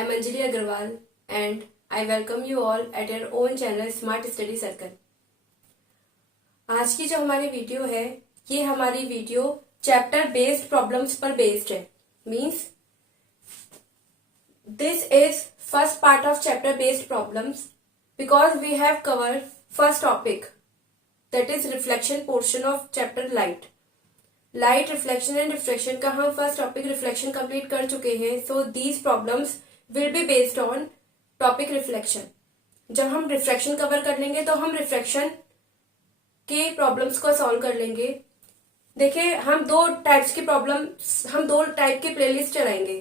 I am Anjali Agarwal and I welcome you all at your own channel Smart Study Circle. आज की जो हमारी video है ये हमारी वीडियो चैप्टर बेस्ड प्रॉब्लम्स पर बेस्ड है. Means this is first part of chapter based problems because we have covered first topic, that is reflection portion of chapter light. Light reflection and refraction का हम first topic reflection complete कर चुके हैं. So these problems will be based on topic reflection. जब हम refraction cover कर लेंगे तो हम रिफ्रैक्शन के प्रॉब्लम्स को सॉल्व कर लेंगे. देखिए हम दो टाइप की प्लेलिस्ट चलाएंगे.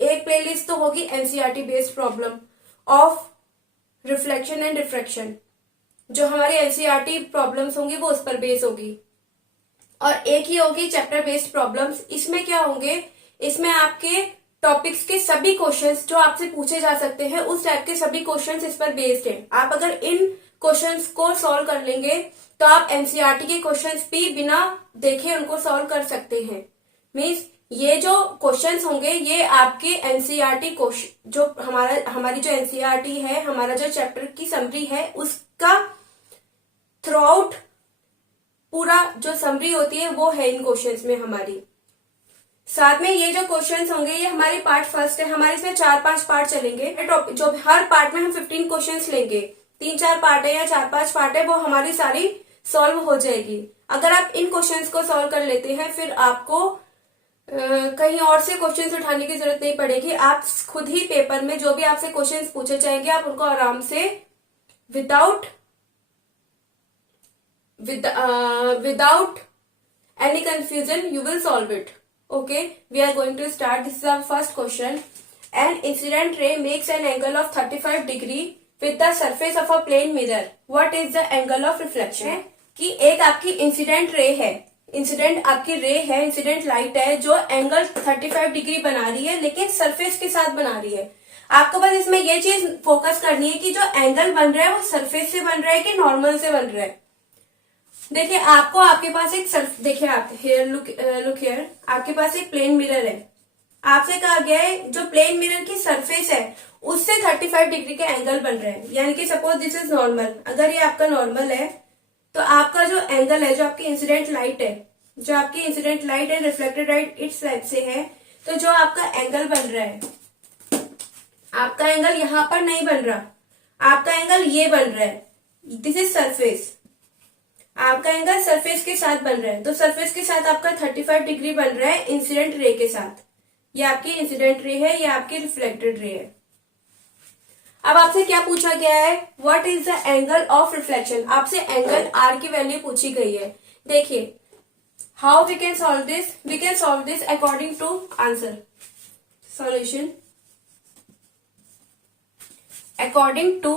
एक प्लेलिस्ट तो होगी NCERT based problem of reflection and refraction. जो हमारी एनसीईआरटी प्रॉब्लम्स होंगी वो उस पर बेस होगी. और एक ही होगी चैप्टर बेस्ड प्रॉब्लम्स. इसमें क्या होंगे, इसमें आपके टॉपिक्स के सभी क्वेश्चंस जो आपसे पूछे जा सकते हैं उस टाइप के सभी क्वेश्चंस इस पर बेस्ड हैं. आप अगर इन क्वेश्चंस को सॉल्व कर लेंगे तो आप एनसीईआरटी के क्वेश्चंस भी बिना देखे उनको सॉल्व कर सकते हैं. मीन्स ये जो क्वेश्चंस होंगे ये आपके एनसीईआरटी क्वेश्चन जो हमारी जो एनसीईआरटी है, हमारा जो चैप्टर की समरी है उसका थ्रू आउट पूरा जो समरी होती है वो है इन क्वेश्चंस में हमारी. साथ में ये जो क्वेश्चंस होंगे ये हमारी पार्ट फर्स्ट है. हमारे इसमें 4-5 पार्ट चलेंगे. जो हर पार्ट में हम 15 क्वेश्चंस लेंगे. 3-4 पार्ट है या 4-5 पार्ट है वो हमारी सारी सॉल्व हो जाएगी. अगर आप इन क्वेश्चंस को सॉल्व कर लेते हैं फिर आपको कहीं और से क्वेश्चंस उठाने की जरूरत नहीं पड़ेगी. आप खुद ही पेपर में जो भी आपसे क्वेश्चंस पूछे जाएंगे आप उनको आराम से without any confusion you will solve it. Okay, we are going to start. This is our first question. An incident ray makes an angle of 35 degree with the surface of a plane mirror. What is the angle of reflection? कि एक आपकी incident ray है, incident light है जो angle 35 degree बना रही है लेकिन सरफेस के साथ बना रही है. आपको बस इसमें ये चीज फोकस करनी है कि जो एंगल बन रहा है वो सरफेस से बन रहा है कि नॉर्मल से बन रहा है. देखिए आपके पास एक देखिए आप लुक हियर, आपके पास एक प्लेन मिरर है. आपसे कहा गया है जो प्लेन मिरर की सरफेस है उससे 35 डिग्री का एंगल बन रहा है. यानी कि सपोज दिस इज नॉर्मल. अगर ये आपका नॉर्मल है तो आपका जो एंगल है, जो आपकी incident light and reflected light इस साइड से है, तो जो आपका एंगल बन रहा है, आपका एंगल यहां पर नहीं बन रहा, आपका एंगल ये बन रहा है. This is surface. आपका एंगल सरफेस के साथ बन रहा है. तो सरफेस के साथ आपका 35 डिग्री बन रहा है इंसिडेंट रे के साथ. ये आपकी इंसिडेंट रे है, ये आपकी रिफ्लेक्टेड रे है. अब आपसे क्या पूछा गया है, what is the angle of reflection. आपसे एंगल आर की वैल्यू पूछी गई है. देखिए how we can solve this. We can solve this according to answer solution. According to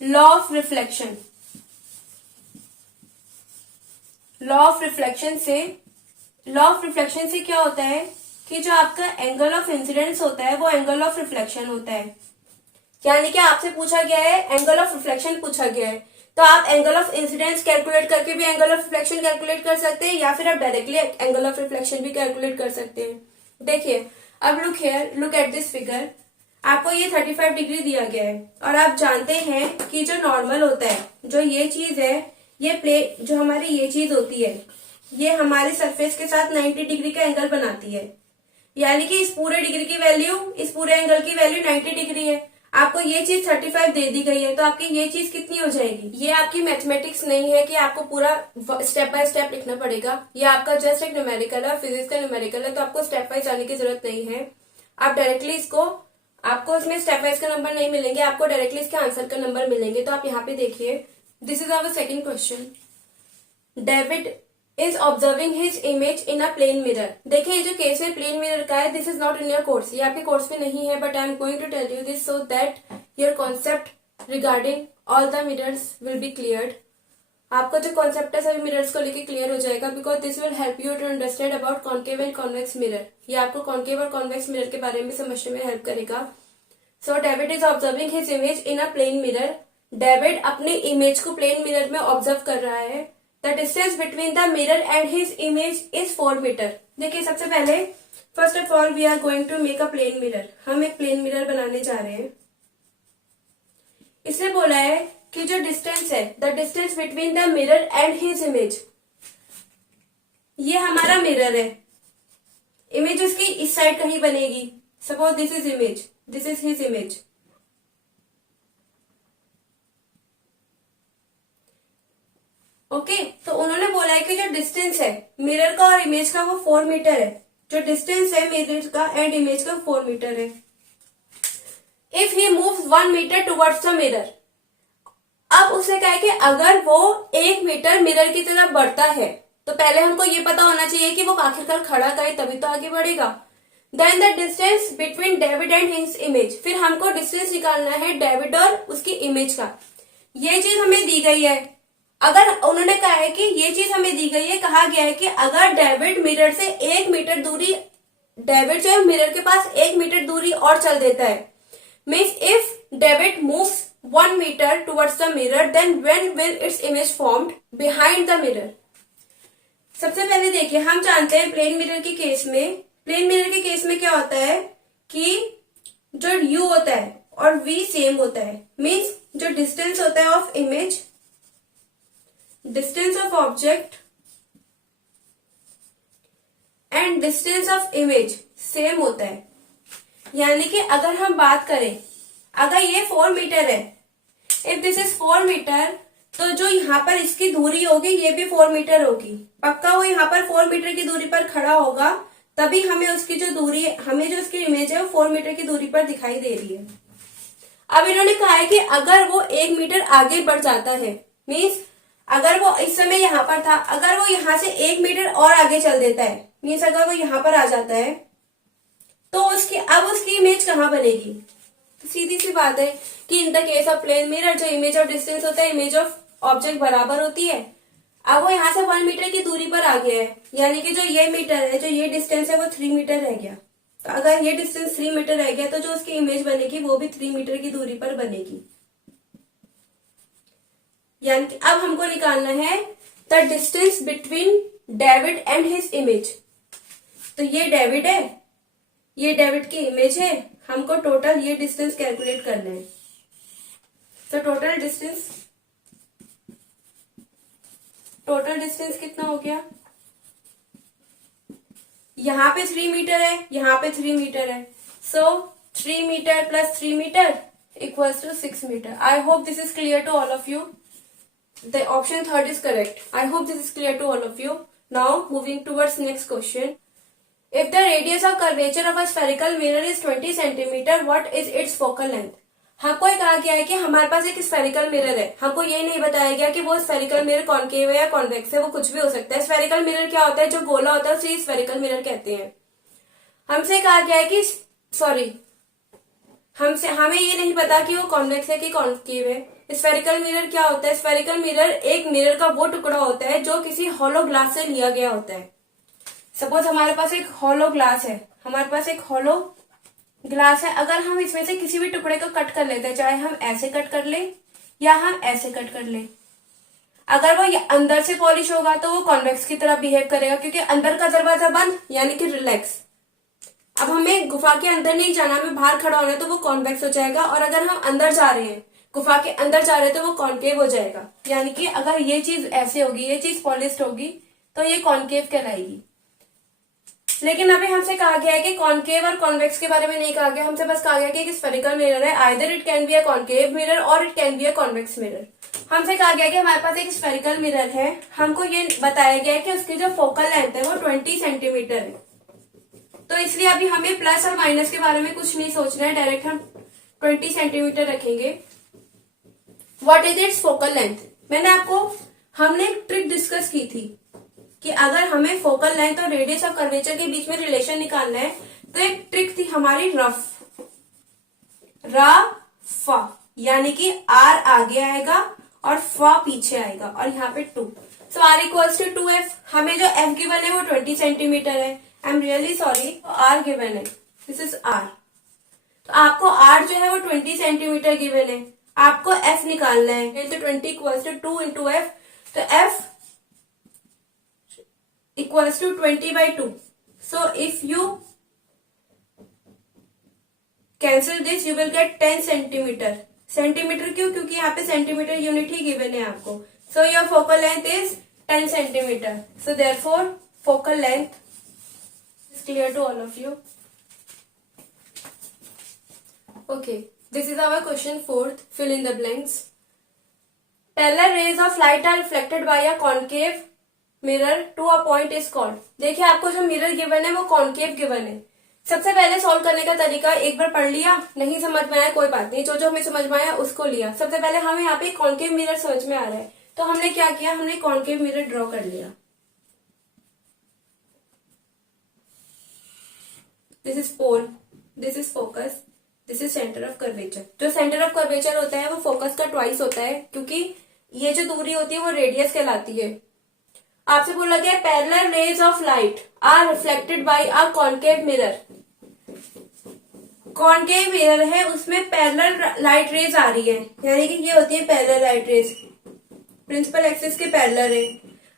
law of reflection. Law of reflection से क्या होता है कि जो आपका एंगल ऑफ इंसिडेंस होता है वो एंगल ऑफ रिफ्लेक्शन होता है. यानी कि आपसे पूछा गया है एंगल ऑफ रिफ्लेक्शन पूछा गया है तो आप एंगल ऑफ इंसिडेंस कैलकुलेट करके भी एंगल ऑफ रिफ्लेक्शन कैलकुलेट कर सकते हैं या फिर आप डायरेक्टली एंगल ऑफ रिफ्लेक्शन भी कैलकुलेट कर सकते हैं. देखिए अब लुक एट दिस फिगर. आपको ये 35 डिग्री दिया गया है और आप जानते हैं कि जो नॉर्मल होता है, जो ये चीज है, ये जो हमारी ये चीज होती है ये हमारी सरफेस के साथ 90 डिग्री का एंगल बनाती है. यानी कि इस पूरे एंगल की वैल्यू 90 डिग्री है. आपको ये चीज 35 दे दी गई है तो आपकी ये चीज कितनी हो जाएगी. ये आपकी मैथमेटिक्स नहीं है कि आपको पूरा स्टेप बाय स्टेप लिखना पड़ेगा. ये आपका जस्ट एक न्यूमेरिकल है, फिजिक्स का न्यूमेरिकल है, तो आपको स्टेप वाइज जाने की जरूरत नहीं है. आप डायरेक्टली आपको इसमें स्टेप वाइज का नंबर नहीं मिलेंगे, आपको डायरेक्टली इसके आंसर का नंबर मिलेंगे. तो आप यहाँ पे देखिए, this is our second question. David is observing his image in a plane mirror. देखिए ये जो केस है प्लेन मिरर का है. This is not in your course, ये आपके कोर्स में नहीं है, but I am going to tell you this so that your concept regarding all the mirrors will be cleared. आपका जो कॉन्सेप्ट है सभी मिरर्स को लेके क्लियर हो जाएगा because this will help you to understand about concave and convex mirror. ये आपको कॉन्केव और कॉन्वेक्स मिरर के बारे में समझने में हेल्प करेगा. So David is observing his image in a plane mirror. David अपने इमेज को प्लेन मिरर में ऑब्जर्व कर रहा है. The distance between the mirror and his image is 4 metre. देखिए सबसे पहले first of all we are going to make a plane mirror. हम एक प्लेन मिरर बनाने जा रहे हैं। इसने बोला है कि जो डिस्टेंस है, the distance between the mirror and his image, ये हमारा मिरर है। इमेज उसकी इस साइड कहीं बनेगी। Suppose this is image, this is his image. Okay, तो उन्होंने बोला है कि जो डिस्टेंस है मिरर का और इमेज का वो 4 मीटर है। जो डिस्टेंस है मिरर का एंड इमेज का 4 मीटर है। If he moves 1 metre towards the mirror, अब उसने कहा है कि अगर वो 1 मीटर मिरर की तरफ बढ़ता है, तो पहले हमको ये पता होना चाहिए कि वो आखिरकार खड़ा का है, तभी तो आगे बढ़ेगा। Then the distance between David and his image, फिर हमको डिस्टेंस निकालना है डेविड और उसकी इमेज का। ये चीज हमें दी गई है। अगर उन्होंने कहा है कि ये चीज हमें दी गई है, कहा गया है कि अगर डेविड मिरर से 1 मीटर दूरी, डेविड जो है मिरर के पास 1 मीटर दूरी और चल देता है, means if David moves 1 metre towards the mirror, then when will its image formed behind the mirror. सबसे पहले देखिए, हम जानते हैं प्लेन मिरर के केस में, प्लेन मिरर के केस में क्या होता है कि जो u होता है और v सेम होता है। मीन्स जो डिस्टेंस होता है of image, distance of object and distance of image same होता है। यानी कि अगर हम बात करें, अगर ये 4 मीटर है, इफ दिस इज 4 मीटर, तो जो यहाँ पर इसकी दूरी होगी ये भी 4 मीटर होगी। पक्का वो यहाँ पर 4 मीटर की दूरी पर खड़ा होगा, तभी हमें उसकी जो दूरी, हमें जो उसकी इमेज है वो 4 मीटर की दूरी पर दिखाई दे रही है। अब इन्होंने कहा है कि अगर वो 1 मीटर आगे बढ़ जाता है, मीन्स अगर वो इस समय यहाँ पर था, अगर वो यहाँ से 1 मीटर और आगे चल देता है, मीन्स अगर वो यहाँ पर आ जाता है, तो उसकी इमेज कहाँ बनेगी? तो सीधी सी बात है कि in the case of plane mirror जो इमेज और डिस्टेंस होता है, इमेज ऑफ ऑब्जेक्ट बराबर होती है। अब वो यहाँ से 1 मीटर की दूरी पर आ गया है, यानी कि जो ये मीटर है, जो ये डिस्टेंस है वो 3 मीटर रह गया। तो अगर ये डिस्टेंस 3 मीटर रह गया, तो जो उसकी इमेज बनेगी वो भी 3 मीटर की दूरी पर बनेगी। यानी कि अब हमको निकालना है the distance between David and his image. तो ये डेविड है, ये डेविड की इमेज है, हमको टोटल ये डिस्टेंस कैलकुलेट करना है। तो टोटल डिस्टेंस कितना हो गया? यहाँ पे 3 मीटर है, यहाँ पे 3 मीटर है। So 3 metre plus 3 metre equals to 6 metre. I hope this is clear to all of you. The option third is correct. I hope this is clear to all of you. Now moving towards next question. If the radius of curvature of a spherical mirror is 20 centimeter, what is its focal length? हमको ये कहा गया है कि हमारे पास एक spherical mirror है। हमको ये नहीं बताया गया कि वो स्फेरिकल मिरर कॉनकेव है या कॉन्वेक्स है, वो कुछ भी हो सकता है। स्फेरिकल मिरर क्या होता है? जो गोला होता है उसे स्फेरिकल मिरर कहते हैं। हमसे कहा गया है कि हमें ये नहीं पता कि वो कॉन्वेक्स है कि कॉनकेव है। स्फेरिकल मिरर क्या होता है? स्फेरिकल मिरर एक मिरर का वो टुकड़ा होता है जो किसी हॉलो ग्लास से लिया गया होता है। सपोज हमारे पास एक हॉलो ग्लास है, अगर हम इसमें से किसी भी टुकड़े को कट कर लेते हैं, चाहे हम ऐसे कट कर ले या हम ऐसे कट कर ले, अगर वो अंदर से पॉलिश होगा तो वो कॉन्वेक्स की तरह बिहेव करेगा, क्योंकि अंदर का दरवाजा बंद यानी कि रिलैक्स। अब हमें गुफा के अंदर नहीं जाना, हमें बाहर खड़ा होना है, तो वो कॉन्वेक्स हो जाएगा। और अगर हम अंदर जा रहे हैं, गुफा के अंदर जा रहे हैं, तो वो कॉन्केव हो जाएगा। यानी कि अगर ये चीज ऐसे होगी, ये चीज पॉलिश्ड होगी, तो ये कॉन्केव कहलाएगी। लेकिन अभी हमसे कहा गया है कि कॉन्केव और कॉन्वेक्स के बारे में नहीं कहा गया, हमसे बस कहा गया कि एक स्फेरिकल मिरर है, either it can be a concave mirror और it can be a convex mirror. हमसे कहा गया कि हमारे पास एक स्फेरिकल मिरर है, हमको ये बताया गया है कि उसकी जो फोकल लेंथ है वो 20 सेंटीमीटर है। तो इसलिए अभी हमें प्लस और माइनस के बारे में कुछ नहीं सोचना है, डायरेक्ट हम 20 सेंटीमीटर रखेंगे। What is it's focal length? हमने एक ट्रिक डिस्कस की थी कि अगर हमें फोकल लेंथ और रेडियस ऑफ कर्वेचर के बीच में रिलेशन निकालना है, तो एक ट्रिक थी हमारी रफ, यानी कि आर आगे आएगा और फा पीछे आएगा, और यहाँ पे 2। सो आर इक्वल्स टू 2f। हमें जो f गिवन है वो 20 सेंटीमीटर है। I am really sorry, R given है, दिस इज आर। तो आपको आर जो है वो 20 सेंटीमीटर गिवन है, आपको f निकालना है। तो 20 इक्वल्स टू 2 इंटू एफ, तो f equals to 20/2। So if you cancel this, you will get 10 centimeter. Centimetre क्यों? क्योंकि यहाँ पे सेंटीमीटर यूनिट ही गिवन है आपको. So your focal length is 10 centimeter. So therefore focal length is clear to all of you. Okay, this is our question 4th. Fill in the blanks. Parallel rays of light are reflected by a concave mirror to a point is called. देखिए आपको जो mirror given है वो concave given है. सबसे पहले solve करने का तरीका एक बार पढ़ लिया, नहीं समझ में आया कोई बात नहीं, जो जो हमें समझ में आया उसको लिया. सबसे पहले हमें यहाँ पे कॉन्केव मिरर समझ में आ रहा है, तो हमने क्या किया, हमने कॉन्केव मिरर ड्रॉ कर लिया. This is pole, this is focus, this is centre of curvature. जो सेंटर ऑफ कर्वेचर होता है वो फोकस का ट्वाइस होता है, क्योंकि ये जो दूरी होती है वो रेडियस कहलाती है. आपसे बोला गया parallel rays of light are reflected by a concave mirror. Concave mirror है, उसमें पैरेलल लाइट रेज आ रही है, यानी कि ये होती है parallel light rays, principal axis के पैरेलल है.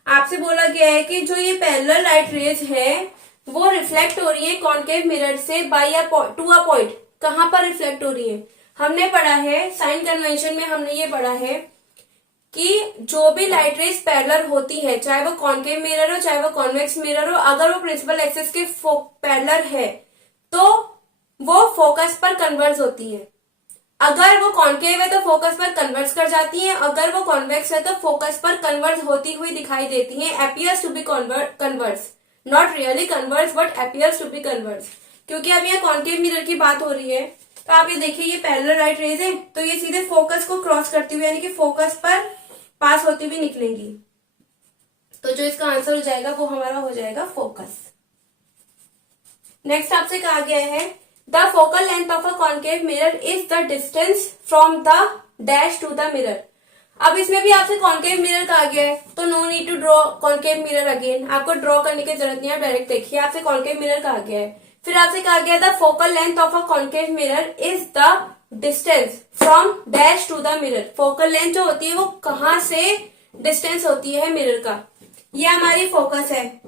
आपसे बोला गया है कि जो ये पैरेलल लाइट रेज है वो रिफ्लेक्ट हो रही है कॉन्केव मिरर से बाय टू अ पॉइंट. कहां पर रिफ्लेक्ट हो रही है? हमने पढ़ा है साइन कन्वेंशन में, हमने ये पढ़ा है कि जो भी लाइट रेज पैरेलल होती है, चाहे वो कॉन्केव मिरर हो चाहे वो कॉन्वेक्स मिरर हो, अगर वो प्रिंसिपल एक्सिस के पैरेलल है तो वो फोकस पर कन्वर्ज होती है. अगर वो कॉन्केव है तो फोकस पर कन्वर्ज कर जाती है, अगर वो कॉन्वेक्स है तो फोकस पर कन्वर्ज होती हुई दिखाई देती है. appears to be converge, not really converge but appears to be converge. क्योंकि अब यहाँ कॉन्केव मिरर की बात हो रही है, तो आप ये देखिए ये पैरेलल लाइट रेज है, तो ये सीधे फोकस को क्रॉस करती हुई यानी कि फोकस पर पास होती हुई निकलेंगी. तो जो इसका आंसर हो जाएगा वो हमारा हो जाएगा फोकस. नेक्स्ट आपसे कहा गया है the focal length of a concave mirror is the distance from the dash to the mirror. अब इसमें भी आपसे कॉन्केव मिरर कहा गया है, तो no need to draw concave mirror again. आपको ड्रॉ करने की जरूरत नहीं है, डायरेक्ट देखिए आपसे कॉन्केव मिरर कहा गया है. फिर आपसे कहा गया the focal length of a concave mirror is the distance from dash to the mirror. Focal length जो होती है वो कहां से डिस्टेंस होती है मिरर का. ये हमारी फोकस है.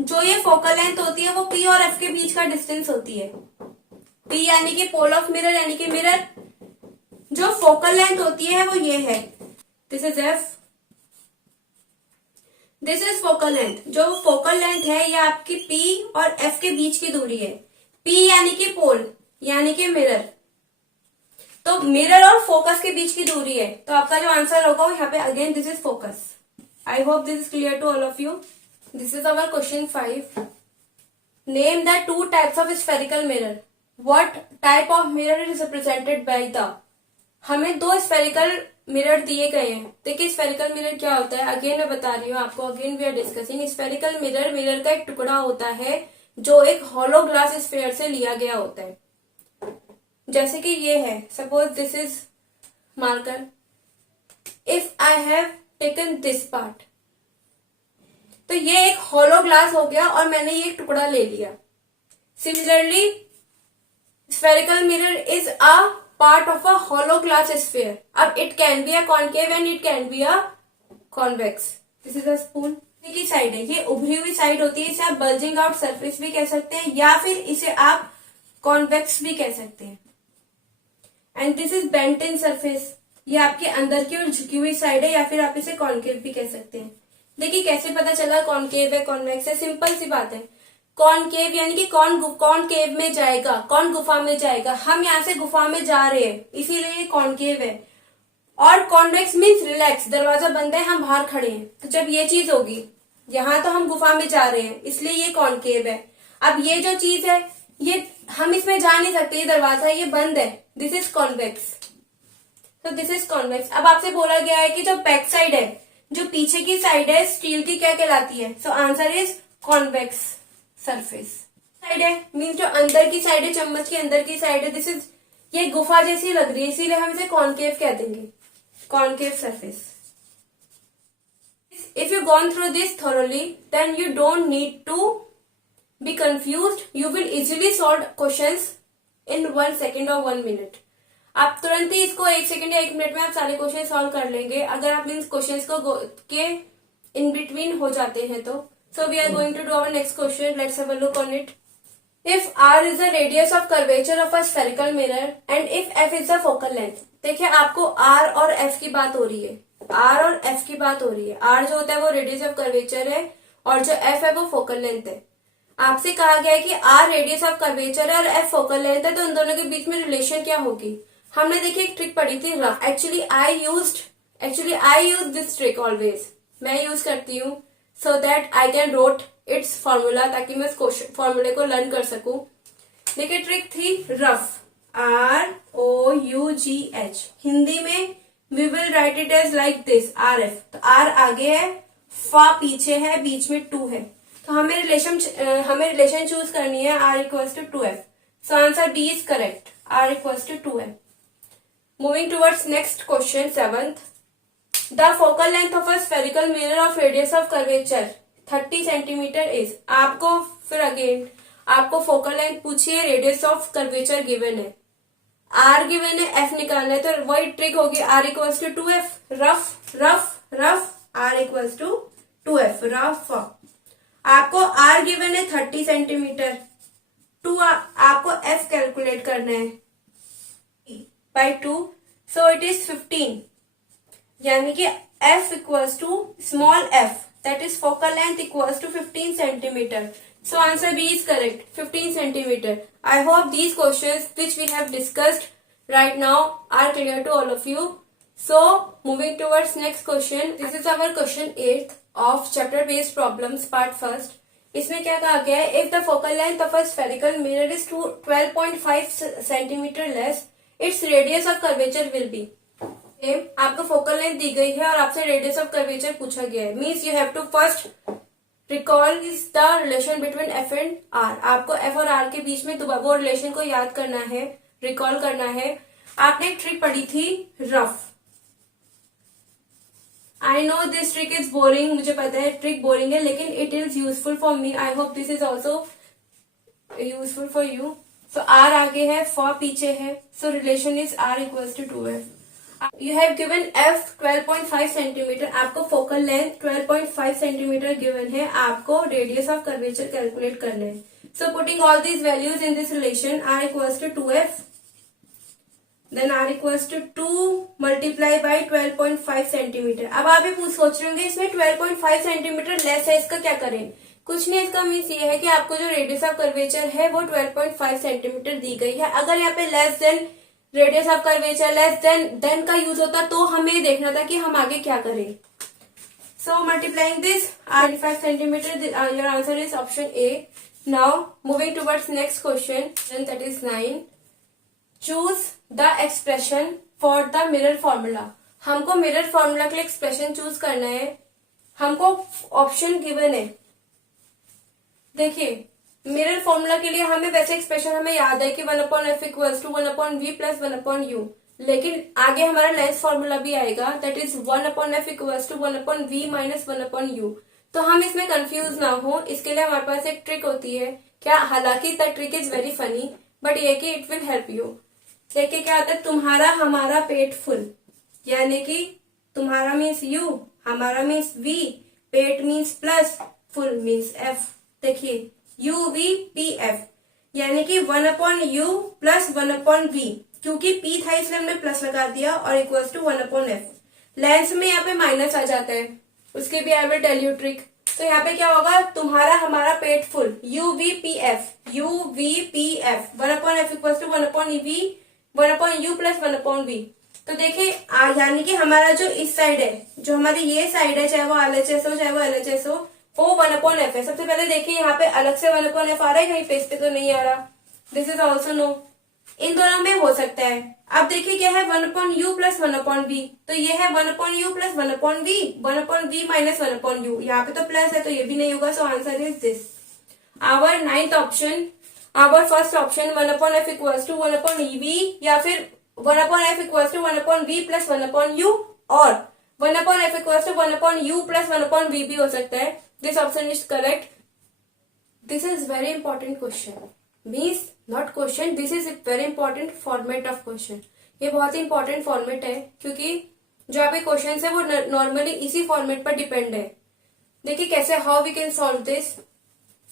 जो ये फोकल लेंथ होती है वो पी और एफ के बीच का डिस्टेंस होती है. पी यानी कि पोल ऑफ मिरर यानी कि मिरर. जो फोकल लेंथ होती है वो ये है, this is F, this is focal length. जो फोकल लेंथ है ये आपकी पी और एफ के बीच की दूरी है. पी यानी कि पोल यानी कि मिरर, तो मिरर और फोकस के बीच की दूरी है. तो आपका जो आंसर होगा वो यहाँ पे again this is focus. I hope this is clear to all of you. This is our question 5. Name the two types of spherical mirror. What type of mirror is represented by the. हमें दो spherical mirror दिए गए हैं. देखिए spherical mirror क्या होता है, again मैं बता रही हूँ आपको, again we are discussing. Spherical mirror, mirror का एक टुकड़ा होता है जो एक हॉलो ग्लास स्फीयर से लिया गया होता है. जैसे कि ये है, suppose this is marker. If I have taken this part, तो ये एक हॉलो ग्लास हो गया और मैंने ये टुकड़ा ले लिया. Similarly spherical mirror is a part of a hollow glass sphere. अब it can be a concave and it can be a convex. This is a spoon की साइड है, ये उभरी हुई साइड होती है, इसे आप बल्जिंग आउट सरफेस भी कह सकते हैं या फिर इसे आप कॉन्वेक्स भी कह सकते हैं. And this is bent in surface, ये आपके अंदर की और झुकी हुई साइड है, या फिर आप इसे कॉन्केव भी कह सकते हैं. देखिए कैसे पता चला कॉन्केव है कॉन्वेक्स है, सिंपल सी बात है. कॉन्केव यानी कि कौन केव में जाएगा, कौन गुफा में जाएगा. हम यहाँ से गुफा में जा रहे हैं इसीलिए ये कॉन्केव है. और कॉन्वेक्स मीन्स रिलैक्स, दरवाजा बंद है हम बाहर खड़े हैं. तो जब ये चीज होगी, यहाँ तो हम गुफा में जा रहे हैं इसलिए ये कॉन्केव है. अब ये जो चीज है ये हम इसमें जा नहीं सकते, ये दरवाजा ये बंद है, दिस इज कॉन्वेक्स. तो दिस इज कॉन्वेक्स. अब आपसे बोला गया है कि जो बैक साइड है, जो पीछे की साइड है स्टील की, क्या कहलाती है. सो answer is convex surface. Side है मीन्स जो अंदर की साइड है, चम्मच के अंदर की साइड है, दिस इज, ये गुफा जैसी लग रही है इसीलिए हम इसे कॉन्केव कह देंगे, concave surface. If you gone through this thoroughly then you don't need to be confused. You will easily solve questions in 1 second और 1 मिनट. आप तुरंत ही इसको 1 सेकेंड या 1 मिनट में आप सारे क्वेश्चन सॉल्व कर लेंगे अगर आप इन क्वेश्चंस को के इन बिटवीन हो जाते हैं. तो So we are going to do our next question. Let's have a look on it. If r is the radius of curvature of a spherical mirror and if f is the focal length. देखिए आपको r और f की बात हो रही है, r और f की बात हो रही है. r जो होता है वो रेडियस ऑफ कर्वेचर है और जो f है वो फोकल लेंथ है. आपसे कहा गया है कि r रेडियस ऑफ कर्वेचर है और f फोकल लेंथ है, तो उन दोनों के बीच में रिलेशन क्या होगी. हमने देखिए एक ट्रिक पढ़ी थी rough. Actually I use this trick always. मैं यूज करती हूँ so that I can rote its formula, ताकि मैं इस फॉर्मूले को लर्न कर सकूं. देखिए ट्रिक थी रफ, ROUGH. हिंदी में we will write it as like this, RF. तो R आगे है, फा पीछे है, बीच में 2 है. तो हमें रिलेशन चूज करनी है R equals to 2F. So answer B is correct, R equals to 2F. Moving towards next question 7th. The focal length of a spherical mirror of radius of curvature 30 centimetre is. आपको फिर again आपको focal length पूछिए, radius of curvature given है, R given है, F निकालना है. तो वही ट्रिक होगी, R equals to 2F. Rough rough rough, R equals to 2F. Rough आपको R गिवन है 30 सेंटीमीटर, आपको F कैलकुलेट करना है बाय 2. सो इट इज 15, यानी कि F equals to small f, that is focal length equals to 15 centimeter. So answer B is correct, 15 centimeter. I hope these questions which we have discussed right now are clear to all of you. So moving towards next question. This is our question 8th of chapter based problems part 1st. इसमें क्या कहा गया है, if the focal length of a spherical mirror is to 12.5 centimeter less, its radius of curvature will be. आपको focal length दी गई है और आपसे रेडियस ऑफ कर्वेचर पूछा गया है. Means you have to first recall is the relation between F and R. आपको F और आर के बीच में वो रिलेशन को याद करना है, रिकॉल करना है. आपने एक ट्रिक पढ़ी थी rough. I know this trick is boring, मुझे पता है ट्रिक बोरिंग है, लेकिन it is useful for me. I hope this is also useful for you. So R आगे है, फॉर पीछे है, so relation is R equals to 2F. You have given F 12.5 centimetre, आपको फोकल लेंथ 12.5 सेंटीमीटर गिवन है, आपको radius of curvature calculate करना है. So putting all these values in this relation, R equals to 2F, then R equals to 2 multiply by 12.5 centimetre. अब आप ये सोच रहे होंगे इसमें 12.5 सेंटीमीटर लेस है, इसका क्या करें. कुछ नहीं, इसका मीन्स ये है कि आपको जो रेडियस ऑफ कर्वेचर है वो 12.5 सेंटीमीटर दी गई है. अगर यहाँ पे less than radius of curvature less than का यूज होता तो हमें देखना था कि हम आगे क्या करें. So multiplying this 25 centimetre, your answer is option A. Now moving towards next question, that is 9. Choose the expression for the mirror formula. हमको मिरर फॉर्मूला के लिए एक्सप्रेशन चूज करना है. हमको ऑप्शन गिवन है. देखिए मिरर फॉर्मूला के लिए हमें वैसे एक्सप्रेशन हमें याद है कि 1/f equals to 1/v plus 1/u, लेकिन आगे हमारा लेंथ फॉर्मूला भी आएगा, that is 1/f equals to 1/v minus 1/u. तो हम इसमें कंफ्यूज ना हो, इसके लिए हमारे पास एक ट्रिक होती है. क्या, हालांकि the trick is very funny, but ये कि इट विल हेल्प यू. देखिए क्या होता है, तुम्हारा हमारा पेट फुल, यानी कि तुम्हारा मीन्स u, हमारा मीन्स v, पेट means plus, full means f. देखिए UVPF, यानी कि 1/u प्लस 1/v, क्योंकि p था इसलिए हमने प्लस लगा दिया, और इक्वल्स टू 1/f. लेंस में यहाँ पे माइनस आ जाता है, उसके भी I will tell you trick. तो यहाँ पे क्या होगा, तुम्हारा हमारा पेट full, UVPF 1/f equals to 1/v 1/u plus 1/v. तो देखिए यानी कि हमारा जो इस साइड है, जो हमारी ये साइड है, चाहे वो LHS हो चाहे वो LHS हो, वो 1/f है. सबसे पहले देखिए यहाँ पे अलग से 1/f आ रहा है, कहीं पे इस पे तो नहीं आ रहा. This is also no. इन दोनों में हो सकता है. अब देखिए क्या है, 1/u प्लस 1/v. तो ये है 1/u plus 1/v, 1/v minus 1/u. यहाँ पे तो प्लस है तो ये भी नहीं होगा. So answer is this. Our 9th option, our first option 1/f equals to 1/v, या फिर 1/f equals to 1/v plus 1/u, और 1/f equals to 1/u plus 1/v भी हो सकता है. This option is correct. This is very important question. Means not question. This is a very important format of question. ये बहुत ही important format है, क्योंकि जो आपके क्वेश्चन है वो नॉर्मली इसी फॉर्मेट पर डिपेंड है. देखिए कैसे, how we can solve this.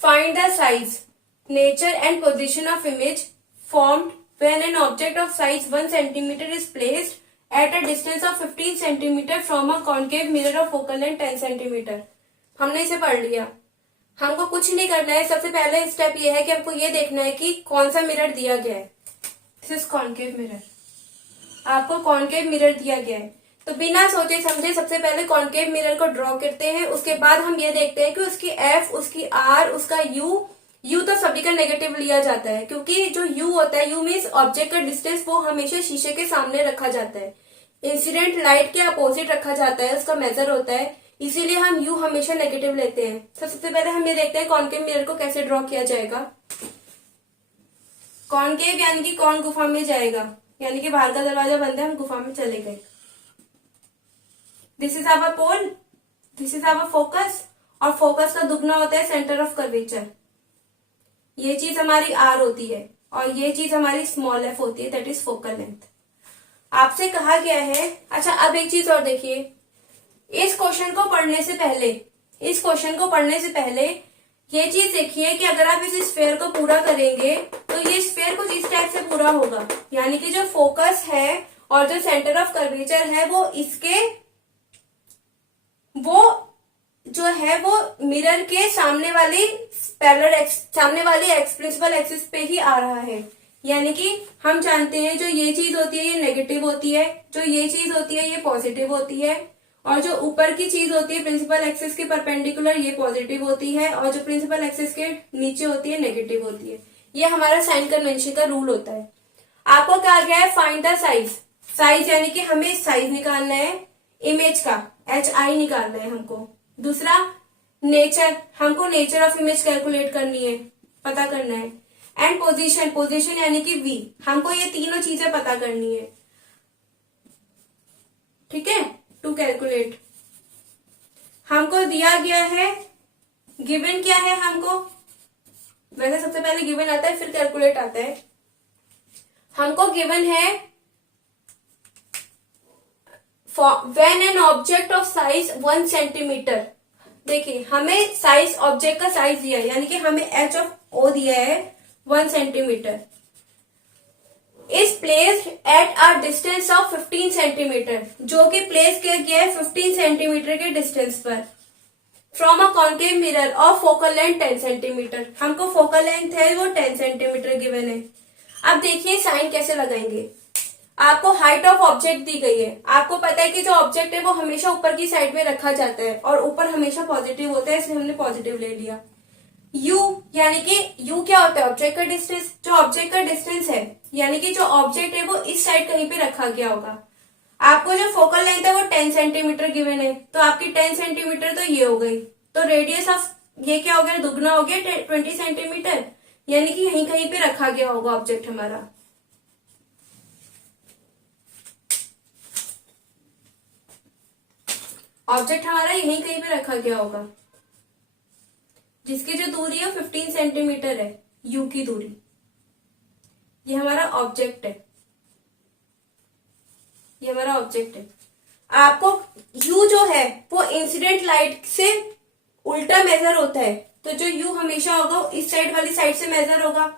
Find the size, nature and position of image formed when an object of size 1 centimeter is placed at a distance of 15 centimeter from a concave mirror of focal length 10 centimeter। हमने इसे पढ़ लिया। हमको कुछ नहीं करना है, सबसे पहले स्टेप ये है कि हमको ये देखना है कि कौन सा मिरर दिया गया है। दिस इज कॉन्केव मिरर, आपको कॉन्केव मिरर दिया गया है, तो बिना सोचे समझे सबसे पहले कॉन्केव मिरर को ड्रॉ करते हैं। उसके बाद हम ये देखते हैं कि उसकी एफ, उसकी आर, उसका यू तो सभी का नेगेटिव लिया जाता है, क्योंकि जो यू होता है, यू मीन्स ऑब्जेक्ट का डिस्टेंस, वो हमेशा शीशे के सामने रखा जाता है, इंसिडेंट लाइट के अपोजिट रखा जाता है, उसका मेजर होता है, इसीलिए हम यू हमेशा नेगेटिव लेते हैं। तो सबसे पहले हम ये देखते हैं कॉन्केव मिरर को कैसे ड्रॉ किया जाएगा। कॉन्केव यानी कि कौन गुफा में जाएगा, यानी कि बाहर का दरवाजा बंद है, हम गुफा में चले गए। This is our pole, this is our focus, और फोकस का दुगना होता है सेंटर ऑफ कर्वेचर। ये चीज हमारी आर होती है और ये चीज हमारी स्मॉल एफ होती है, दैट इज फोकल लेंथ। आपसे कहा गया है, अच्छा अब एक चीज और देखिए, इस क्वेश्चन को पढ़ने से पहले ये चीज देखिए कि अगर आप इस स्फेयर को पूरा करेंगे तो ये स्फेयर कुछ इस टाइप से पूरा होगा, यानी कि जो फोकस है और जो सेंटर ऑफ कर्वेचर है वो मिरर के सामने वाली एक्स प्रिंसिपल एक्सिस पे ही आ रहा है। यानी कि हम जानते हैं जो ये चीज होती है ये नेगेटिव होती है, जो ये चीज होती है ये पॉजिटिव होती है, और जो ऊपर की चीज होती है प्रिंसिपल एक्सिस के परपेंडिकुलर ये पॉजिटिव होती है, और जो प्रिंसिपल एक्सिस के नीचे होती है नेगेटिव होती है। ये हमारा साइन कन्वेंशन का रूल होता है। आपको कहा गया है फाइंड द साइज, साइज यानी कि हमें साइज निकालना है इमेज का, HI निकालना है हमको। दूसरा नेचर, हमको नेचर ऑफ इमेज कैलकुलेट करनी है, पता करना है। एंड पोजीशन, पोजीशन यानी कि V, हमको ये तीनों चीजें पता करनी है, ठीक है, टू कैलकुलेट। हमको दिया गया है, गिवन क्या है हमको, वैसे सबसे पहले गिवन आता है फिर कैलकुलेट आता है। हमको गिवन है when an object of size 1 centimetre, देखिए हमें साइज, ऑब्जेक्ट का साइज दिया है, यानी कि हमें H ऑफ O दिया है 1 centimetre, is placed at a distance of 15 centimetre, जो कि प्लेस किया गया है 15 सेंटीमीटर के डिस्टेंस पर, from a concave mirror of focal length 10 centimetre. हमको फोकल लेंथ है वो 10 सेंटीमीटर गिवन है। अब देखिए साइन कैसे लगाएंगे। आपको हाइट ऑफ ऑब्जेक्ट दी गई है, आपको पता है कि जो ऑब्जेक्ट है वो हमेशा ऊपर की साइड में रखा जाता है और ऊपर हमेशा पॉजिटिव होता है, इसलिए हमने पॉजिटिव ले लिया। यू यानी कि यू क्या होता है, ऑब्जेक्ट का डिस्टेंस, जो ऑब्जेक्ट का डिस्टेंस है यानी कि जो ऑब्जेक्ट है वो इस साइड कहीं पे रखा गया होगा। आपको जो फोकल लेंथ है वो 10 सेंटीमीटर गिवन है, तो आपकी 10 सेंटीमीटर तो ये हो गई, तो रेडियस ऑफ ये क्या हो गया, दुगना हो गया 20 सेंटीमीटर, यानी कि यहीं कहीं पे रखा गया होगा ऑब्जेक्ट हमारा। ऑब्जेक्ट हमारा यहीं कहीं पे रखा गया होगा, जिसकी जो दूरी है 15 सेंटीमीटर है, यू की दूरी, ये हमारा ऑब्जेक्ट है, ये हमारा ऑब्जेक्ट है। आपको यू जो है वो इंसिडेंट लाइट से उल्टा मेजर होता है, तो जो यू हमेशा होगा इस साइड वाली साइड से मेजर होगा।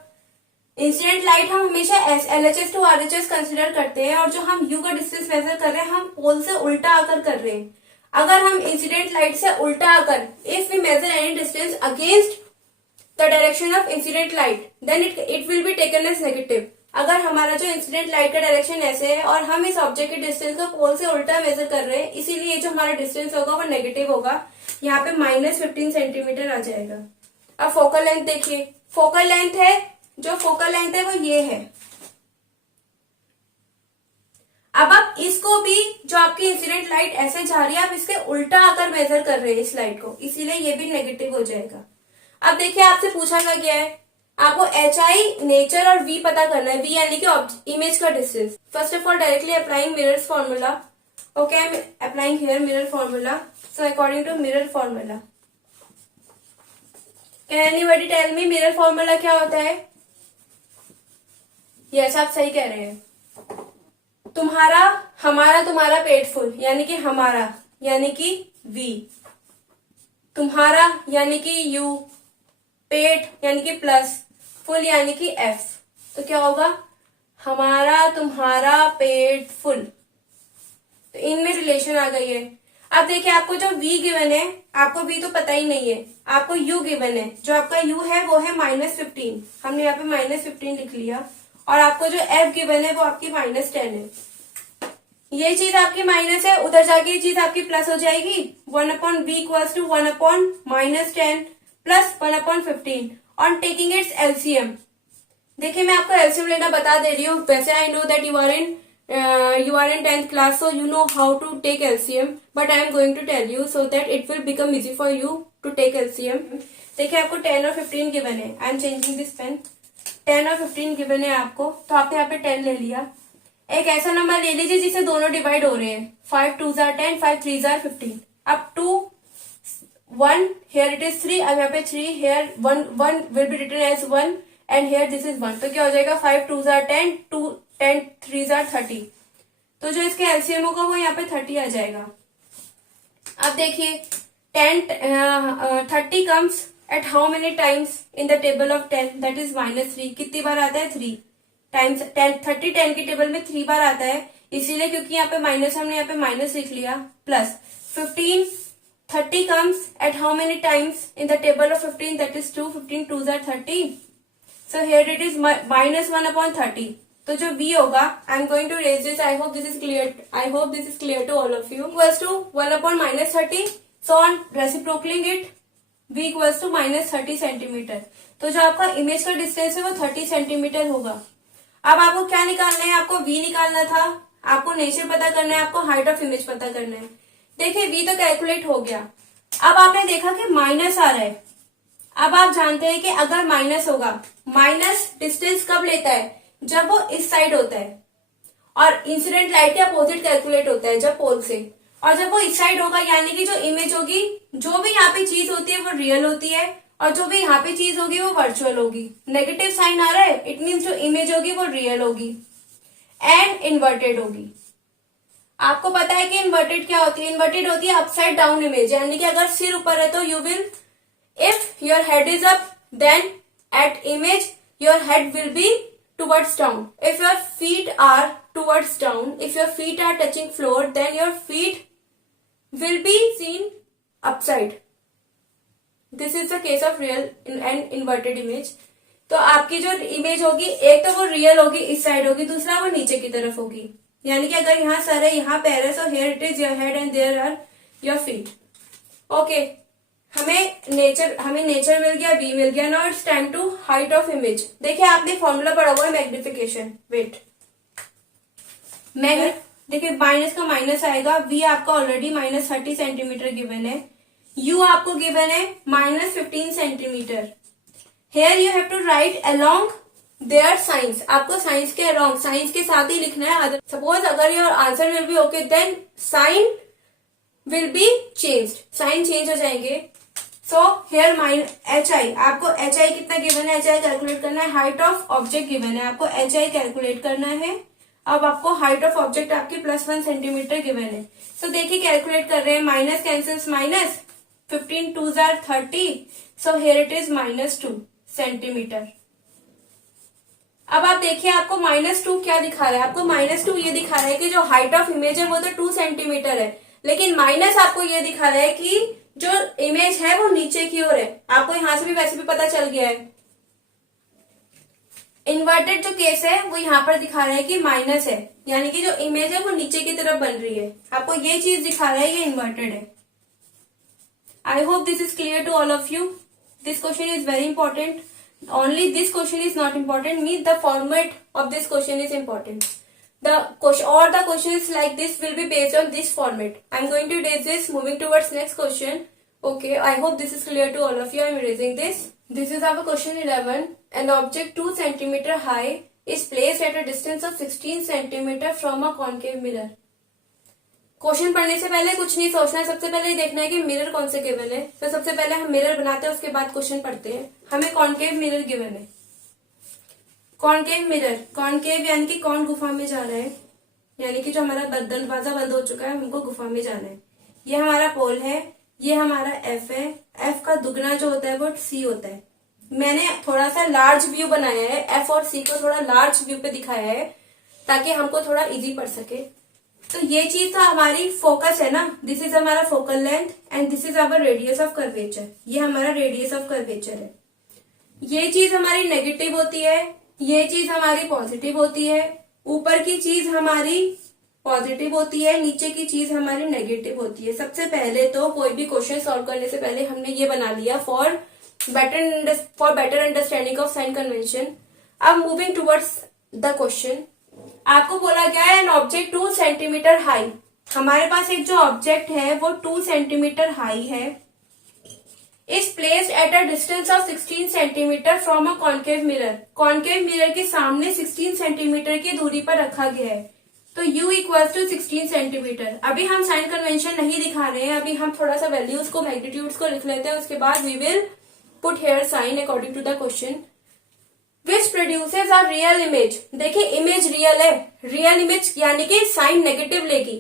इंसिडेंट लाइट हम हमेशा LHS टू RHS कंसिडर करते हैं, और जो हम यू का डिस्टेंस मेजर कर रहे हैं हम पोल से उल्टा आकर कर रहे हैं। अगर हम इंसिडेंट लाइट से उल्टा आकर, if we measure any distance against the direction of incident light, then it will be taken as negative. अगर हमारा जो इंसिडेंट लाइट का डायरेक्शन ऐसे है और हम इस ऑब्जेक्ट के डिस्टेंस को पोल से उल्टा मेजर कर रहे हैं, इसीलिए जो हमारा डिस्टेंस होगा वो नेगेटिव होगा, यहाँ पे -15 सेंटीमीटर आ जाएगा। अब फोकल लेंथ देखिए, फोकल लेंथ है, जो फोकल लेंथ है वो ये है। अब आप इसको भी, जो आपकी इंसिडेंट लाइट ऐसे जा रही है, आप इसके उल्टा आकर मेजर कर रहे हैं इस लाइट को, इसीलिए ये भी नेगेटिव हो जाएगा। अब देखिए आपसे पूछा गया है, आपको HI, नेचर और V पता करना है। V यानी कि इमेज का distance. First of all directly applying mirrors formula, okay, I am applying here mirror formula. So according to mirror formula, can anybody tell me mirror formula क्या होता है? यस, आप सही कह रहे हैं। तुम्हारा, हमारा, तुम्हारा पेट फुल, यानी कि हमारा, यानी कि V। तुम्हारा यानी कि यू, पेड यानी कि प्लस, फुल यानी कि एफ। तो क्या होगा, हमारा, तुम्हारा, पेड, फुल। तो इनमें रिलेशन आ गई है। अब देखिए आपको जो v गिवन है, आपको v तो पता ही नहीं है, आपको u गिवन है। जो आपका u है वो है -15, हमने यहाँ पे -15 लिख लिया। और आपको जो f गिवन है वो आपकी -10 है। ये चीज आपकी माइनस है, उधर जाके ये चीज आपकी प्लस हो जाएगी। 1/v equals to 1/-10 plus 1/15 on taking its LCM. देखिए मैं आपको एलसीएम लेना बता दे रही हूँ। वैसे I know that you are in 10th class, so you know how to take LCM, but I am going to tell you so that it will become easy for you to take LCM. देखिए आपको 10 और 15 given है। I am changing this pen. 10 और 15 given है आपको, तो आपने यहाँ पे 10 ले लिया। एक ऐसा नंबर ले लीजिए जिसे दोनों डिवाइड हो रहे हैं। 5 2s are 10, 5 3s are 15। अब 2 1 here it is 3, अब यहाँ पे 3 here 1 will be written as 1 and here this is 1। तो क्या हो जाएगा, 5 2s are 10, 10 3s are 30। तो जो इसके एलसीएम होगा वो यहाँ पे 30 आ जाएगा। अब देखिए 30 comes at how many times in the table of 10, that is -3। कितनी बार आता है, 3 टाइम्स 10। 10 की टेबल में 3 बार आता है, इसीलिए क्योंकि यहाँ पे माइनस, हमने यहाँ पे माइनस लिख लिया। Plus 15, 30 comes at how many times in the table of 15, that is 2। 15 2s are 30, so here it is -1/30। तो जो v होगा, I am going to raise this, I hope this is clear to all of you. Equals to 1/-30, so on reciprocaling it v equals to -30 centimetre. तो जो आपका image का distance है वो 30 centimetre होगा। अब आपको क्या निकालना है, आपको v निकालना था, आपको नेचर पता करना है, आपको हाइट ऑफ इमेज पता करना है। देखिए v तो कैलकुलेट हो गया। अब आपने देखा कि माइनस आ रहा है। अब आप जानते हैं कि अगर माइनस होगा, माइनस डिस्टेंस कब लेता है, जब वो इस साइड होता है। और इंसिडेंट लाइट के अपोजिट कैलकुलेट होता है जब पोल से। और जब वो इस साइड होगा यानी कि जो इमेज होगी, जो भी यहाँ पे चीज होती है वो रियल होती है, और जो भी यहाँ पे चीज होगी वो वर्चुअल होगी। नेगेटिव साइन आ रहा है, इट मीन्स जो इमेज होगी वो रियल होगी एंड इन्वर्टेड होगी। आपको पता है कि इन्वर्टेड क्या होती है, इन्वर्टेड होती है अपसाइड डाउन इमेज, यानी कि अगर सिर ऊपर है तो you will, if your head is up then at image your head will be towards down. If your feet are towards down, if your feet are touching floor, then your feet will be seen upside. This is the case of real and inverted image. तो आपकी जो image होगी, एक तो वो real होगी, इस side होगी, दूसरा वो नीचे की तरफ होगी। यानी कि अगर यहाँ सर है, यहाँ पैर है, so here it is your head and there are your feet. Okay. हमें नेचर मिल गया, v मिल गया। Now it's time to height of image. देखिए आपने फॉर्मूला पढ़ा हुआ है मैग्निफिकेशन। वेट, देखिए माइनस का माइनस आएगा, v आपका ऑलरेडी -30 सेंटीमीटर गिवन है, u आपको गिवन है -15 centimetre. Here you have to write along their signs. आपको साइंस के अलोंग, साइंस के साथ ही लिखना है। सपोज अगर your answer will be okay, then sign will be changed, sign change हो जाएंगे। सो हेयर HI, आपको HI कितना गिवन है, HI कैलकुलेट करना है। हाइट ऑफ ऑब्जेक्ट गिवन है, आपको HI कैलकुलेट करना है। अब आपको हाइट ऑफ ऑब्जेक्ट आपकी +1 सेंटीमीटर गिवन है। सो देखिए कैलकुलेट कर रहे हैं, minus cancels minus, 15 2s are 30, so here it is -2 centimetre. अब आप देखिए आपको -2 क्या दिखा रहा है, आपको -2 ये दिखा रहा है कि जो हाइट ऑफ इमेज है वो तो 2 सेंटीमीटर है, लेकिन माइनस आपको ये दिखा रहा है कि जो इमेज है वो नीचे की ओर है। आपको यहां से भी वैसे भी पता चल गया है। इन्वर्टेड जो केस है वो यहाँ पर दिखा रहा है कि माइनस है, यानी कि जो इमेज है वो नीचे की तरफ बन रही है। आपको ये चीज दिखा रहा है, ये इन्वर्टेड है। I hope this is clear to all of you. This question is very important. Only this question is not important, mean the format of this question is important. The questions like this will be based on this format. I'm going to erase this. Moving towards next question. Okay, I hope this is clear to all of you. I'm erasing this. This is our question 11. An object 2 centimeter high is placed at a distance of 16 centimeter from a concave mirror. Question पढ़ने से पहले कुछ नहीं सोचना है, सबसे पहले ये देखना है कि मिरर कौन से गिवन है। तो सबसे पहले हम मिरर बनाते हैं, उसके बाद क्वेश्चन पढ़ते हैं। हमें कॉनकेव मिरर गिवन है। कॉनकेव मिरर, कॉनकेव यानी कि कौन गुफा में जा रहा है, यानी कि जो हमारा दरवाजा बंद हो चुका है, हमको गुफा में जाना है। ये हमारा पोल है, ये हमारा एफ है, एफ का दुगना जो होता है वो सी होता है। मैंने थोड़ा सा लार्ज व्यू बनाया है, एफ और सी को थोड़ा लार्ज व्यू पे दिखाया है ताकि हमको थोड़ा इजी पड़ सके। तो ये चीज तो हमारी फोकस है ना, दिस इज हमारा focal length and this is our radius of curvature, ये हमारा रेडियस ऑफ कर्वेचर है। ये चीज हमारी नेगेटिव होती है, ये चीज हमारी पॉजिटिव होती है, ऊपर की चीज हमारी पॉजिटिव होती है, नीचे की चीज हमारी नेगेटिव होती है। सबसे पहले तो कोई भी क्वेश्चन सॉल्व करने से पहले हमने ये बना लिया for better understanding of sine convention. अब मूविंग टुवर्ड्स द क्वेश्चन, आपको बोला गया है एन ऑब्जेक्ट 2 सेंटीमीटर हाई। हमारे पास एक जो ऑब्जेक्ट है वो 2 सेंटीमीटर हाई है, is placed at a distance of 16 centimetre from a concave mirror. Concave mirror के सामने 16 सेंटीमीटर की दूरी पर रखा गया है। तो u इक्वल टू 16 सेंटीमीटर। अभी हम साइन कन्वेंशन नहीं दिखा रहे हैं, अभी हम थोड़ा सा वैल्यूज को, मैग्नीट्यूड्स को लिख लेते हैं, उसके बाद we will put here sign according to the question. Which produces a real image. देखिए इमेज रियल है, रियल इमेज यानी कि साइन नेगेटिव लेगी।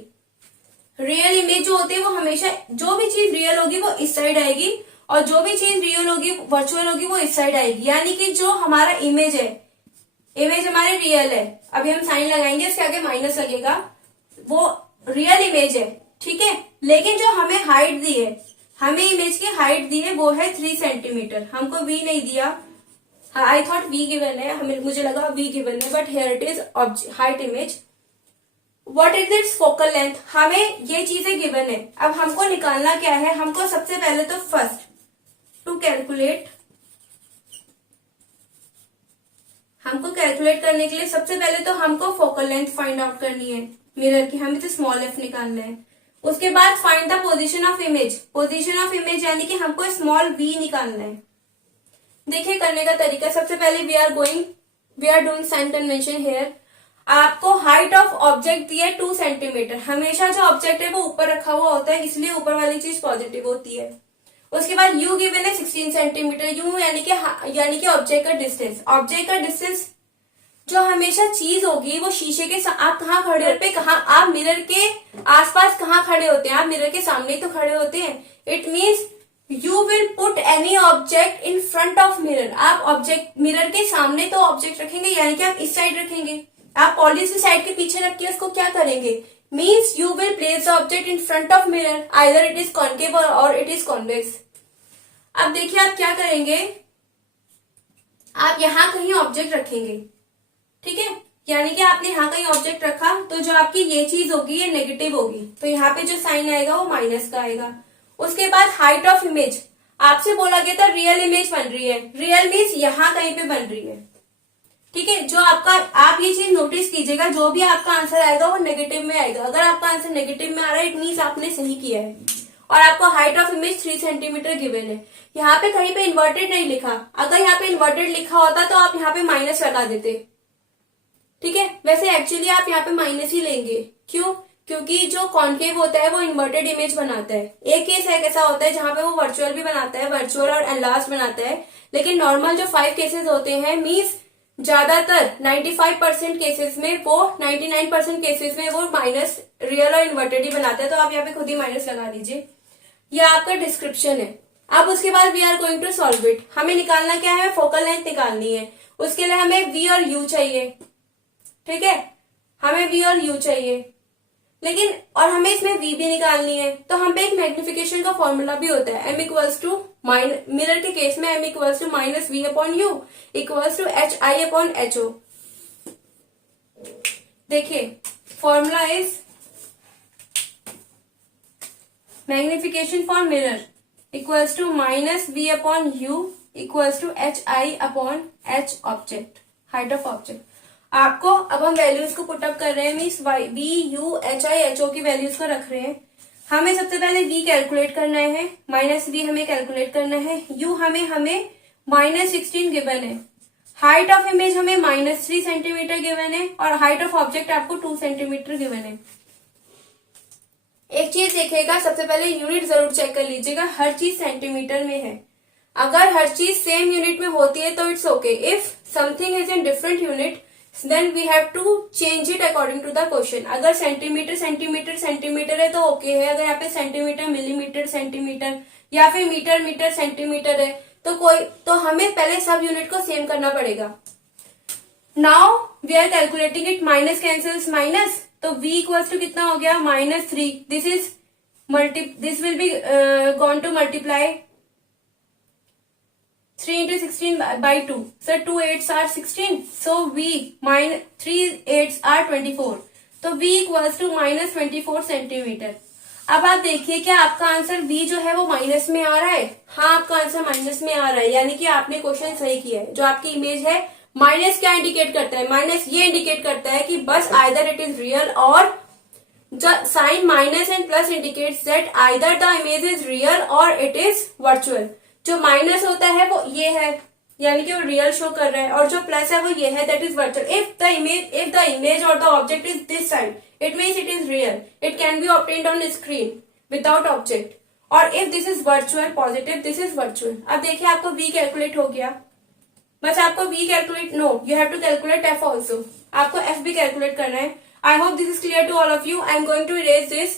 रियल इमेज जो होती है वो हमेशा, जो भी चीज रियल होगी वो इस साइड आएगी और जो भी चीज रियल होगी, वर्चुअल होगी, वो इस साइड आएगी। यानी कि जो हमारा इमेज है, इमेज हमारे रियल है, अभी हम साइन लगाएंगे इसके आगे माइनस लगेगा, वो रियल इमेज है, ठीक है। लेकिन जो हमें हाइट दी है, हमें इमेज की हाइट दी है वो है 3 सेंटीमीटर, हमको वी नहीं दिया। आई थॉट वी गिवन है, हमें मुझे लगा वी गिवन है, but here it is height image. What is it's focal length, हमें ये चीजें गिवन है। अब हमको निकालना क्या है, हमको सबसे पहले तो फर्स्ट टू कैलकुलेट, हमको कैलकुलेट करने के लिए सबसे पहले तो हमको फोकल लेंथ फाइंड आउट करनी है मिरर की, हमें तो स्मॉल एफ निकालना है। उसके बाद find the position of image, position of image यानी कि हमको स्मॉल वी निकालना है। देखिए करने का तरीका, सबसे पहले we are doing sign convention here. आपको हाइट ऑफ ऑब्जेक्ट दी है 2 सेंटीमीटर, हमेशा जो ऑब्जेक्ट है वो ऊपर रखा हुआ होता है, इसलिए ऊपर वाली चीज पॉजिटिव होती है। उसके बाद u गिवन है 16 सेंटीमीटर, u यानी कि ऑब्जेक्ट का डिस्टेंस। ऑब्जेक्ट का डिस्टेंस जो हमेशा चीज होगी वो शीशे के आप कहाँ खड़े पे, कहाँ आप मिरर के आसपास कहाँ खड़े होते हैं, आप मिरर के सामने तो खड़े होते हैं। It means you will put any object in front of mirror. आप ऑब्जेक्ट मिरर के सामने तो ऑब्जेक्ट रखेंगे, यानी कि आप इस साइड रखेंगे। आप पॉलिसी साइड के पीछे रख के उसको क्या करेंगे, means you will place the object in front of mirror, either it is concave और इट इज कॉन्वेक्स। अब देखिए आप क्या करेंगे, आप यहां कहीं ऑब्जेक्ट रखेंगे, ठीक है, यानी कि आपने यहाँ कहीं ऑब्जेक्ट रखा तो जो आपकी ये चीज होगी ये नेगेटिव होगी, तो यहाँ पे जो साइन आएगा वो माइनस का आएगा। उसके बाद हाइट ऑफ इमेज, आपसे बोला गया था रियल इमेज बन रही है, रियल मीन्स यहाँ कहीं पे बन रही है, ठीक है। जो आपका, आप ये चीज नोटिस कीजिएगा, जो भी आपका आंसर आएगा वो नेगेटिव में आएगा। अगर आपका आंसर नेगेटिव में आ रहा है इट मीन्स आपने सही किया है। और आपको height of image 3 centimetre given है। यहाँ पे कहीं पे इन्वर्टेड नहीं लिखा, अगर यहाँ पे इन्वर्टेड लिखा होता तो आप यहाँ पे माइनस लगा देते, ठीक है। वैसे एक्चुअली आप यहाँ पे माइनस ही लेंगे, क्यों, क्योंकि जो कॉन्केव होता है वो इन्वर्टेड इमेज बनाता है। एक केस है कैसा होता है जहां पे वो वर्चुअल भी बनाता है, वर्चुअल और एनलार्ज बनाता है, लेकिन नॉर्मल जो 5 केसेस होते हैं, मीन्स ज्यादातर 95% केसेस में वो 99% केसेस में वो माइनस रियल और इन्वर्टेड ही बनाता है। तो आप यहाँ पे खुद ही माइनस लगा दीजिए, यह आपका डिस्क्रिप्शन है। अब उसके बाद we are going to solve it. हमें निकालना क्या है, फोकल लेंथ निकालनी है। उसके लिए हमें वी और यू चाहिए, ठीक है, हमें वी और यू चाहिए, लेकिन और हमें इसमें v भी निकालनी है। तो हम पे एक मैग्निफिकेशन का फॉर्मूला भी होता है, m इक्वल्स टू मिरर के केस में m equals to minus V upon U equals to H I upon H O. देखिए formula is magnification for mirror equals to minus V upon U equals to H I upon H object, height of object. आपको अब हम values को put up कर रहे हैं, means V U H I H O की values को रख रहे हैं। हमें सबसे पहले v कैलकुलेट करना है, माइनस v हमें कैलकुलेट करना है, u हमें माइनस 16 गिवन है, हाइट ऑफ इमेज हमें माइनस 3 सेंटीमीटर गिवन है और हाइट ऑफ ऑब्जेक्ट आपको 2 सेंटीमीटर गिवन है। एक चीज देखिएगा, सबसे पहले यूनिट जरूर चेक कर लीजिएगा, हर चीज सेंटीमीटर में है। अगर हर चीज सेम यूनिट में होती है तो it's okay, if something is in different unit then we have to change it according to the question. अगर सेंटीमीटर सेंटीमीटर सेंटीमीटर है तो ओके है, अगर यहाँ पे सेंटीमीटर मिलीमीटर सेंटीमीटर या फिर मीटर मीटर सेंटीमीटर है तो हमें पहले सब यूनिट को सेम करना पड़ेगा। Now we are calculating it, minus cancels minus, तो v इक्वल्स टू कितना हो गया -3। This will be gone to multiply 3 into 16 by 2. So 2 8s are 16. So v minus 3 8s are 24. तो v equals to -24 सेंटीमीटर। अब आप देखिए क्या आपका आंसर v जो है वो माइनस में आ रहा है? हाँ, आपका आंसर माइनस में आ रहा है, यानी कि आपने क्वेश्चन सही किया है। जो आपकी इमेज है, माइनस क्या इंडिकेट करता है? माइनस ये इंडिकेट करता है कि बस आइदर इट इज रियल, और sign minus and plus indicates that either the image is real और इट इज वर्चुअल। जो माइनस होता है वो ये है, यानी कि वो रियल शो कर रहा है, और जो प्लस है वो ये है, that is virtual. If the image और the object is this side, it means it is real, it can be obtained on screen without object. और if this is virtual positive, this is virtual. अब देखिए आपको v calculate हो गया, बस आपको v calculate, no you have to calculate f also, आपको f भी कैलकुलेट करना है। I hope this is clear to all of you. I am going to erase this,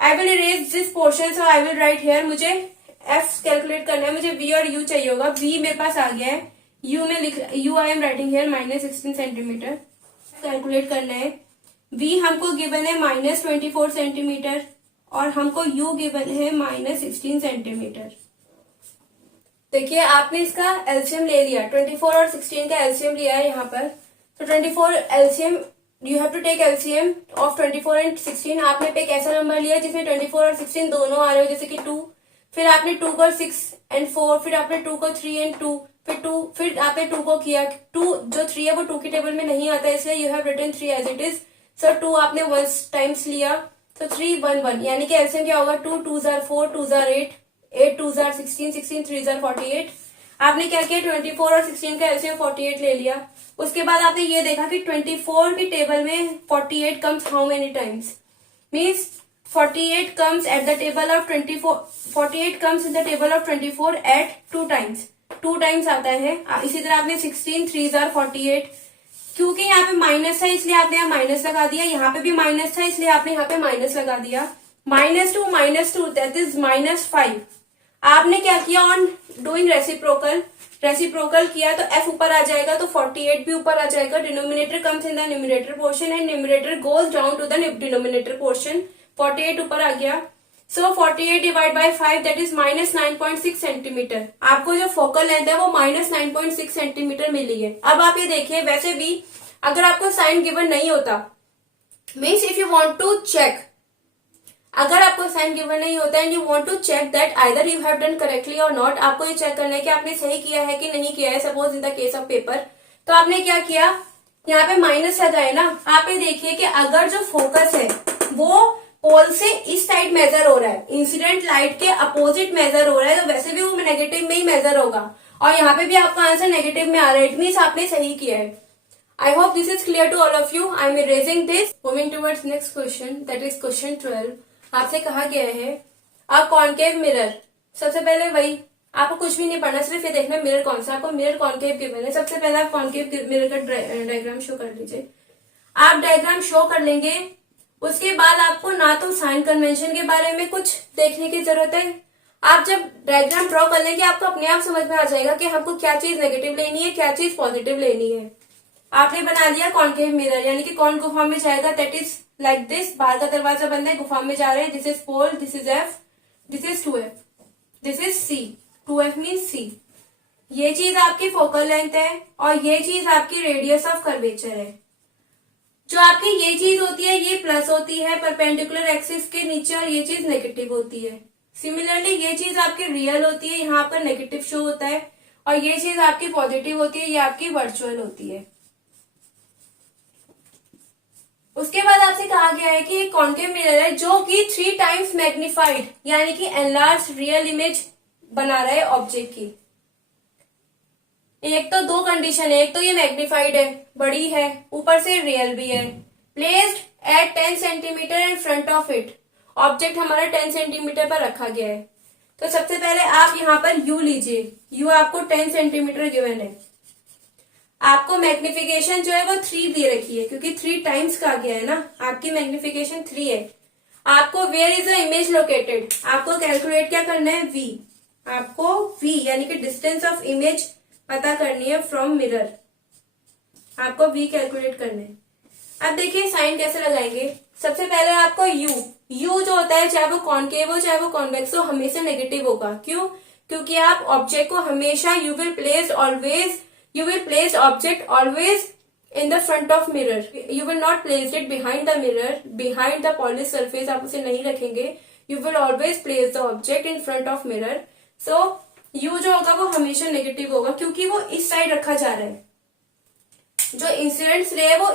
I will erase this portion, so I will write here. मुझे f calculate करना है, मुझे v और u चाहिए होगा। v मेरे पास आ गया है, u में लिख, u I am writing here -16 centimetre calculate करना है। v हमको गिवन है -24 सेंटीमीटर और हमको u गिवन है -16 सेंटीमीटर। देखिए आपने इसका एलसीएम ले लिया, 24 और 16 का एलसीएम लिया है यहाँ पर। तो 24 LCM, you have to take LCM of 24 and 16। आपने पे एक ऐसा नंबर लिया जिसमें 24 और 16 दोनों आ रहे हो, जैसे कि 2, फिर आपने 2 को 6 एंड 4, फिर आपने 2 को 3 एंड 2, फिर आपने 2 को किया 2, जो 3 है वो 2 की टेबल में नहीं आता है, इसलिए you have written 3 as it is. So 2 आपने 1 टाइम्स लिया, तो 3 1 1, यानी कि एलसीएम क्या होगा? 2 2s are 4, 2s are 8, 8 2s are 16, 16 3s are 48। आपने क्या किया? 24 और 16 का एलसीएम 48 ले लिया। उसके बाद आपने ये देखा कि 24 की टेबल में 48 comes how many times? Means 48 comes at the table of 24, 48 comes in the table of 24 at 2 times, 2 times आता है। इसी तरह आपने 16 3s are 48, क्योंकि यहाँ पे माइनस था इसलिए आपने यहाँ माइनस लगा दिया, यहाँ पे भी माइनस था इसलिए आपने यहाँ पे माइनस लगा दिया। -2 दैट इज -5। आपने क्या किया? ऑन डूइंग रेसिप्रोकल किया तो f ऊपर आ जाएगा, तो 48 भी ऊपर आ जाएगा। Denominator comes in the numerator portion and numerator goes down to the denominator portion. 48 ऊपर आ गया, so 48 divide by 5 that is -9.6 centimetre. आपको जो फोकल लेंथ है वो -9.6 सेंटीमीटर मिली है। अब आप ये देखिए, वैसे भी अगर आपको साइन गिवन नहीं होता, means if you want to check, अगर आपको साइन गिवन नहीं होता and you want to check that either you have done correctly और नॉट, आपको ये चेक करना है कि आपने सही किया है कि नहीं किया है, suppose in the case of paper. तो आपने क्या किया? यहाँ पे माइनस लगाए ना। आप ये देखिए कि अगर जो फोकस है वो पोल से इस साइड मेजर हो रहा है, इंसिडेंट लाइट के अपोजिट मेजर हो रहा है, तो वैसे भी वो नेगेटिव में ही मेजर होगा, और यहाँ पे भी आपका आंसर नेगेटिव में आ रहा है, इट मीन्स आपने सही किया है। I hope this is clear to all of you. I am erasing this, moving towards next question, that is question 12। आपसे कहा गया है अ कॉन्केव मिरर। सबसे पहले वही, आपको कुछ भी नहीं पढ़ना, सिर्फ ये देखना मिरर कौन सा, आपको मिरर कॉन्केव गिवन है। सबसे पहले आप कॉन्केव मिरर का डायग्राम शो कर लीजिए। आप डायग्राम शो कर लेंगे, उसके बाद आपको ना तो साइन कन्वेंशन के बारे में कुछ देखने की जरूरत है। आप जब डायग्राम ड्रॉ कर लेंगे आपको अपने आप समझ में आ जाएगा कि हमको क्या चीज नेगेटिव लेनी है, क्या चीज पॉजिटिव लेनी है। आपने बना लिया कॉन्केव मिरर, यानी कि कौन गुफा में जाएगा, दैट इज लाइक दिस। बाहर का दरवाजा बंद है, गुफा में जा रहे हैं। This is pole, this is F, this is 2f, this is C. 2f means C. ये चीज आपकी फोकल लेंथ है और ये चीज आपकी रेडियस ऑफ कर्वेचर है। जो आपकी ये चीज होती है ये प्लस होती है परपेंडिकुलर एक्सिस के नीचे, और ये चीज नेगेटिव होती है। सिमिलरली ये चीज आपकी रियल होती है, यहाँ पर नेगेटिव शो होता है, और ये चीज आपकी पॉजिटिव होती है, ये आपकी वर्चुअल होती है। उसके बाद आपसे कहा गया है कि एक कॉन्केव मिरर है जो कि 3 टाइम्स मैग्निफाइड, यानी कि एनलार्ज रियल इमेज बना रहा है ऑब्जेक्ट की। एक तो 2 कंडीशन है, एक तो ये मैग्निफाइड है, बड़ी है, ऊपर से रियल भी है। Placed at 10 centimetre in front of it, object हमारा 10 सेंटीमीटर पर रखा गया है। तो सबसे पहले आप यहाँ पर u लीजिए, u आपको 10 सेंटीमीटर गिवन है। आपको मैग्निफिकेशन जो है वो 3 दे रखी है, क्योंकि 3 टाइम्स का गया है ना, आपकी मैग्निफिकेशन 3 है। आपको where is the image located, आपको कैलकुलेट क्या करना है, वी। आपको वी यानी कि डिस्टेंस ऑफ इमेज पता करनी है फ्रॉम मिरर, आपको वी कैलकुलेट करना है। अब देखिए साइन कैसे लगाएंगे। सबसे पहले आपको यू जो होता है, चाहे वो कॉनकेव हो चाहे वो कॉन्वेक्स हो, हमेशा नेगेटिव होगा। क्यों? क्योंकि आप ऑब्जेक्ट को हमेशा you will place object always in the front of mirror, you will not place it behind the mirror, behind the polish surface आप उसे नहीं रखेंगे। You will always place the object in front of mirror. So you जो होगा वो हमेशा negative होगा, क्योंकि वो इस साइड रखा जा रहा है। जो इंसिडेंट रे है वो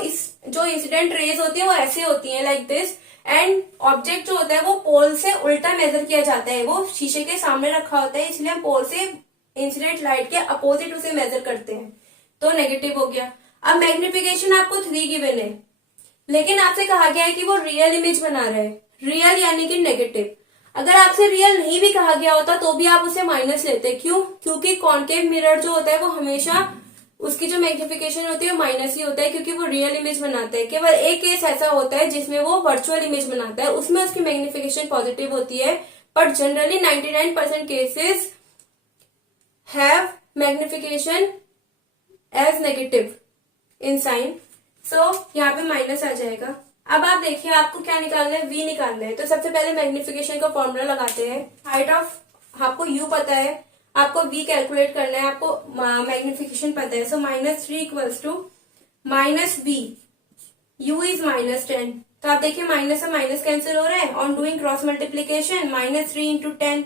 जो इंसिडेंट रेज होती है वो ऐसे होती है, लाइक दिस। एंड ऑब्जेक्ट जो होता है वो पोल से उल्टा मेजर किया जाता है, वो शीशे के सामने रखा होता है, इसलिए हम पोल से इंसिडेंट लाइट के अपोजिट उसे मेजर करते हैं, तो नेगेटिव हो गया। अब मैग्निफिकेशन आपको 3 गिवन है, लेकिन आपसे कहा गया है कि वो रियल इमेज बना रहा है, रियल यानी कि नेगेटिव। अगर आपसे रियल नहीं भी कहा गया होता तो भी आप उसे माइनस लेते। क्यों? क्योंकि कॉनकेव मिरर जो होता है वो हमेशा उसकी जो मैग्निफिकेशन होती है वो माइनस ही होता है, क्योंकि वो रियल इमेज बनाता है। केवल एक केस ऐसा होता है जिसमें वो वर्चुअल इमेज बनाता है, उसमें उसकी मैग्निफिकेशन पॉजिटिव होती है, but generally 99% cases have magnification as negative in sign. So यहाँ पे माइनस आ जाएगा। अब आप देखिए आपको क्या निकालना है, वी निकालना है। तो सबसे पहले मैग्निफिकेशन का फॉर्मूला लगाते हैं। हाइट ऑफ, आपको यू पता है, आपको वी कैलकुलेट करना है, आपको मैग्निफिकेशन पता है। So -3 equals to -v, u is -10। तो आप देखिए माइनस से माइनस कैंसिल हो रहा है, on doing cross multiplication -3 into 10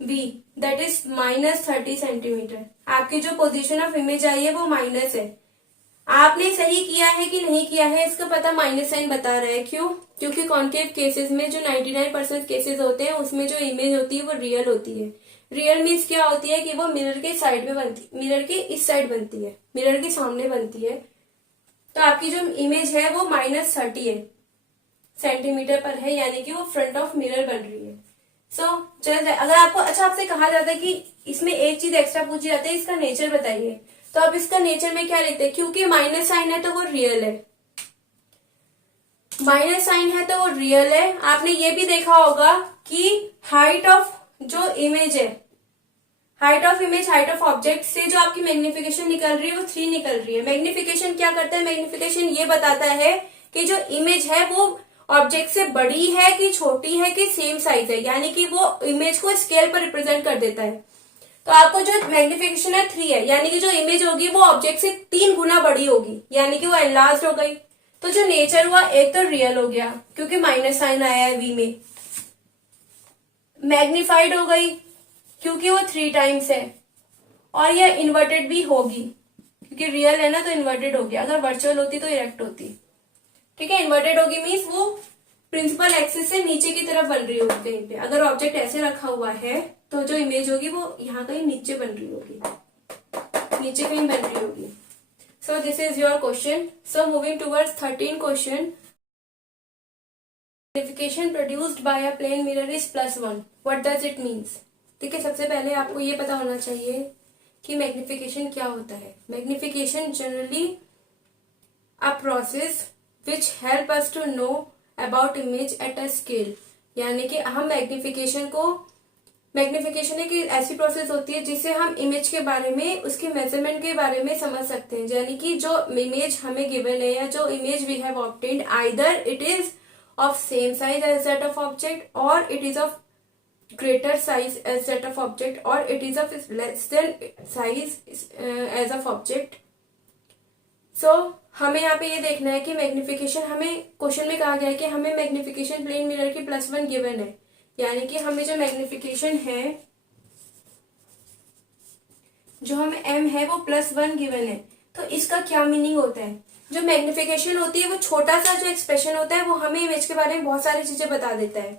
v, that is -30 centimetre. आपकी जो पोजीशन ऑफ इमेज आई है वो माइनस है। आपने सही किया है कि नहीं किया है इसका पता माइनस साइन बता रहा है। क्यों? क्योंकि कॉन्केव केसेस में जो 99% केसेस होते हैं उसमें जो इमेज होती है वो रियल होती है। रियल मीन्स क्या होती है कि वो मिरर के साइड में बनती, मिरर के इस साइड बनती है, मिरर के सामने बनती है। तो आपकी जो इमेज है वो -30 है सेंटीमीटर पर है, यानी कि वो फ्रंट ऑफ मिरर बन रही है। सो चल जाए। अगर आपको अच्छा आपसे कहा जाता है कि इसमें एक चीज एक्स्ट्रा पूछी जाती है, इसका नेचर बताइए, तो आप इसका नेचर में क्या लिखते हैं? क्योंकि माइनस साइन है तो वो रियल है, माइनस साइन है तो वो रियल है। आपने ये भी देखा होगा कि हाइट ऑफ जो इमेज है, height of image, height of object से जो आपकी मैग्निफिकेशन निकल रही है वो 3 निकल रही है। मैग्निफिकेशन क्या करता है? मैग्निफिकेशन ये बताता है कि जो इमेज है वो ऑब्जेक्ट से बड़ी है कि छोटी है कि सेम साइज है, यानी कि वो इमेज को स्केल पर रिप्रेजेंट कर देता है। तो आपको जो मैग्निफिकेशन है 3 है, यानी कि जो इमेज होगी वो ऑब्जेक्ट से 3 गुना बड़ी होगी, यानी कि वो एनलार्ज हो गई। तो जो नेचर हुआ, एक तो रियल हो गया क्योंकि माइनस साइन आया है वी में, मैग्निफाइड हो गई क्योंकि वो 3 टाइम्स है, और ये इन्वर्टेड भी होगी क्योंकि रियल है ना, तो इन्वर्टेड होगी। अगर वर्चुअल होती तो इरेक्ट होती। ठीक है, इन्वर्टेड होगी मीन्स वो प्रिंसिपल एक्सिस से नीचे की तरफ बन रही होगी कहीं पे। अगर ऑब्जेक्ट ऐसे रखा हुआ है तो जो इमेज होगी वो यहाँ कहीं नीचे बन रही होगी, नीचे कहीं बन रही होगी। So this is your question. So moving towards 13 question. Magnification produced by a plane mirror is +1, what does it means? ठीक है, सबसे पहले आपको ये पता होना चाहिए कि मैग्निफिकेशन क्या होता है। Magnification generally a process which help us to know about image at a scale, यानी कि हम मैग्निफिकेशन एक ऐसी प्रोसेस होती है जिससे हम इमेज के बारे में, उसके मेजरमेंट के बारे में समझ सकते हैं। यानी कि जो इमेज हमें गिवन है या जो image we have obtained, either it is of same size as that of object, और it is of greater size as that of object, or it is of less than size as of object. So हमें यहाँ पे ये देखना है कि magnification, हमें question में कहा गया है कि हमें मैग्निफिकेशन प्लेन मिरर की +1 गिवन है, यानी कि हमें जो मैग्निफिकेशन है, जो हमें m है वो +1 गिवन है। तो इसका क्या मीनिंग होता है? जो मैग्निफिकेशन होती है वो छोटा सा जो एक्सप्रेशन होता है वो हमें इमेज के बारे में बहुत सारी चीजें बता देता है।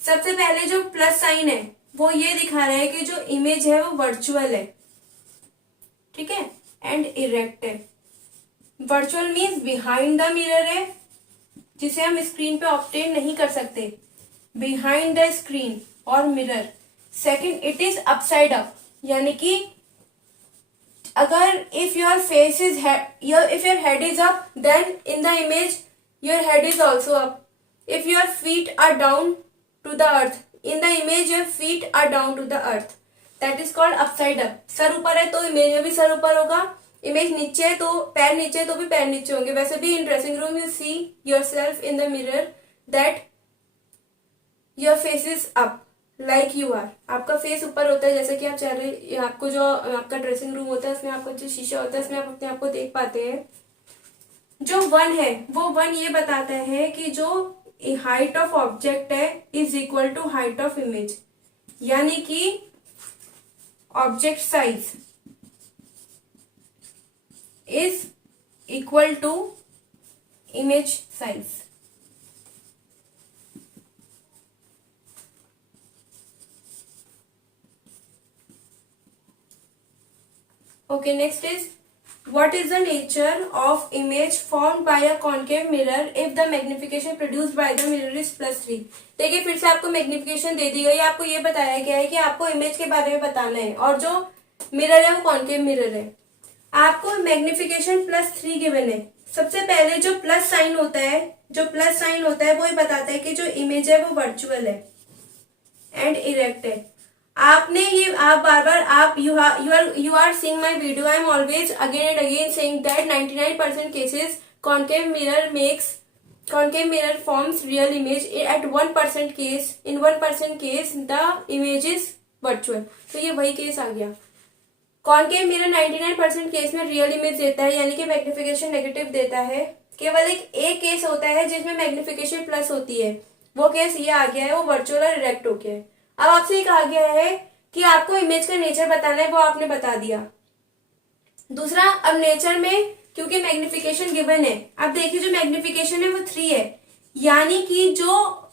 सबसे पहले जो प्लस साइन है वो ये दिखा रहा है कि जो इमेज है वो वर्चुअल है, ठीक है, एंड इरेक्ट है। Virtual means behind the mirror है, जिसे हम स्क्रीन पे ऑब्टेन नहीं कर सकते, बिहाइंड द स्क्रीन और mirror. Second, it is upside up, यानी कि अगर if your face is if your head is up then in the image your head is also up. If your feet are down to the earth in the image your feet are down to the earth. That is called upside up. Sir ऊपर है तो image में भी sir ऊपर होगा. Image नीचे है तो पैर नीचे है तो भी पैर नीचे होंगे. वैसे भी in dressing room you see yourself in the mirror that your face is up like you are. आपका फेस ऊपर होता है जैसे कि आप चाह रहे. आपको जो आपका ड्रेसिंग रूम होता है उसमें आपका जो शीशा होता है उसमें आप अपने आप को देख पाते हैं. जो 1 है वो 1 ये बताता है कि जो हाइट ऑफ ऑब्जेक्ट है is equal to height of image. यानी कि object size is equal to image size. Okay, next is what is the nature of image formed by a concave mirror if the magnification produced by the mirror is +3. देखिए फिर से आपको magnification दे दी गई. आपको ये बताया गया है कि आपको इमेज के बारे में बताना है और जो मिरर है वो कॉन्केव मिरर है. आपको मैग्निफिकेशन +3 गिवन है. सबसे पहले जो प्लस साइन होता है वो ये बताता है कि जो इमेज है वो वर्चुअल है एंड इरेक्ट है. आपने ये आप बार बार आप you are seeing my video. I am always again and again saying that 99% cases concave mirror forms real image. At 1% case, in 1% case the image is virtual. तो ये वही केस आ गया. कॉन्केव मिरर 99% केस में real image देता है यानी कि magnification negative देता है. केवल एक केस होता है जिसमें मैग्निफिकेशन प्लस होती है. वो केस ये आ गया है, वो वर्चुअल और इरेक्ट हो गया है. अब आपसे ये कहा गया है कि आपको इमेज का नेचर बताना है, वो आपने बता दिया. दूसरा, अब नेचर में क्योंकि मैग्निफिकेशन गिवन है, अब देखिए जो मैग्निफिकेशन है वो 3 है. यानी कि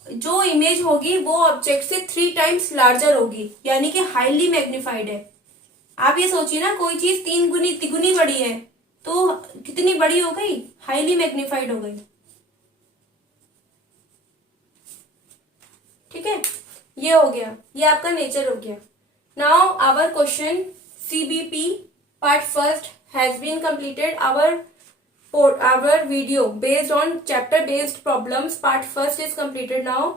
जो इमेज होगी वो ऑब्जेक्ट से 3 टाइम्स लार्जर होगी. यानी कि हाईली मैग्निफाइड है. आप ये सोचिए ना, कोई चीज 3 गुनी तिगुनी बड़ी है तो कितनी बड़ी हो गई? हाईली मैग्निफाइड हो गई. ठीक है, ये हो गया, ये आपका नेचर हो गया. Now our question CBP part first has been completed. Our video based on chapter based problems part first is completed. Now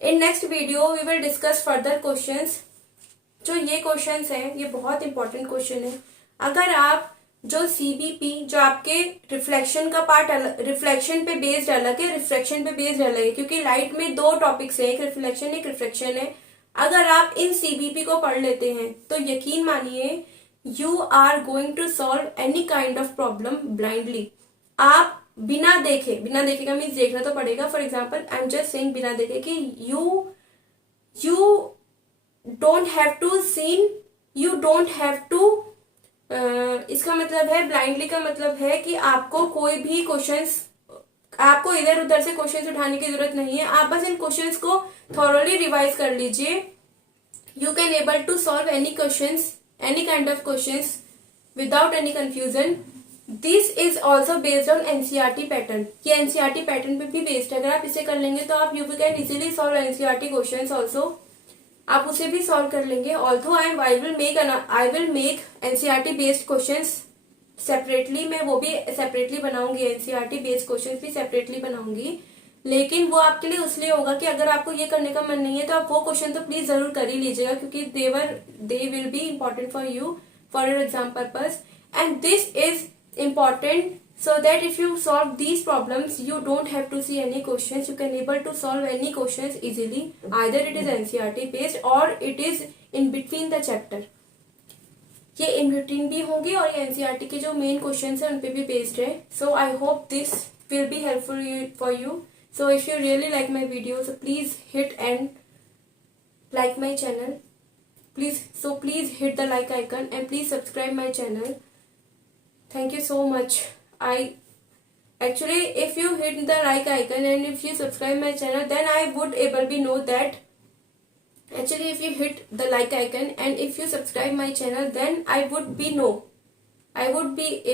in next video we will discuss further questions. जो ये क्वेश्चंस हैं ये बहुत important question है. अगर आप जो CBP जो आपके रिफ्लेक्शन का पार्ट रिफ्लेक्शन पे बेस्ड अलग है, रिफ्रैक्शन पे बेस्ड अलग है, क्योंकि लाइट में 2 टॉपिक्स है, एक रिफ्लेक्शन एक रिफ्रैक्शन है. अगर आप इन CBP को पढ़ लेते हैं तो यकीन मानिए you are going to solve any kind of problem blindly. आप बिना देखे का मीन्स देखना तो पड़ेगा. For example I am just saying बिना देखे कि you don't have to seen, you don't have to. इसका मतलब है ब्लाइंडली का मतलब है कि आपको कोई भी क्वेश्चंस, आपको इधर उधर से क्वेश्चंस उठाने की जरूरत नहीं है. आप बस इन क्वेश्चंस को थॉरोली रिवाइज कर लीजिए. You can able to solve any questions, any kind of questions without any confusion. This is also based on NCERT pattern. ये NCERT पैटर्न पे भी बेस्ड है. अगर आप इसे कर लेंगे तो आप you can easily solve NCERT questions also. आप उसे भी सॉल्व कर लेंगे. Also I will make NCERT based questions separately. मैं वो भी सेपरेटली बनाऊंगी, NCERT बेस्ड क्वेश्चंस भी सेपरेटली बनाऊंगी. लेकिन वो आपके लिए उसलिए होगा कि अगर आपको ये करने का मन नहीं है तो आप वो क्वेश्चन तो प्लीज जरूर कर ही लीजिएगा, क्योंकि they will be important for you for your exam purpose. And this is important so that if you solve these problems you don't have to see any questions, you can able to solve any questions easily. Either it is NCERT based or it is in between the chapter. ये in between भी होंगे और ये NCERT के जो main questions हैं उन पे भी बेस्ड है. So I hope this will be helpful for you. So if you really like my video, so please hit and like my channel. Please hit the like icon and please subscribe my channel. Thank you so much. If you hit the like icon and if you subscribe my channel, then I would able be know that if you hit the like icon and if you subscribe my channel, then I would be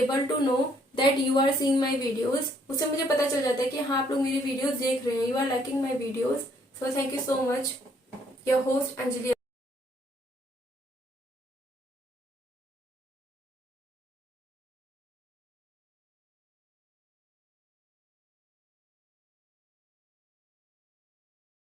able to know that you are seeing my videos. उससे मुझे पता चल जाता है कि हाँ आप लोग मेरी वीडियोस देख रहे हैं. You are liking my videos. So thank you so much. Your host Anjali.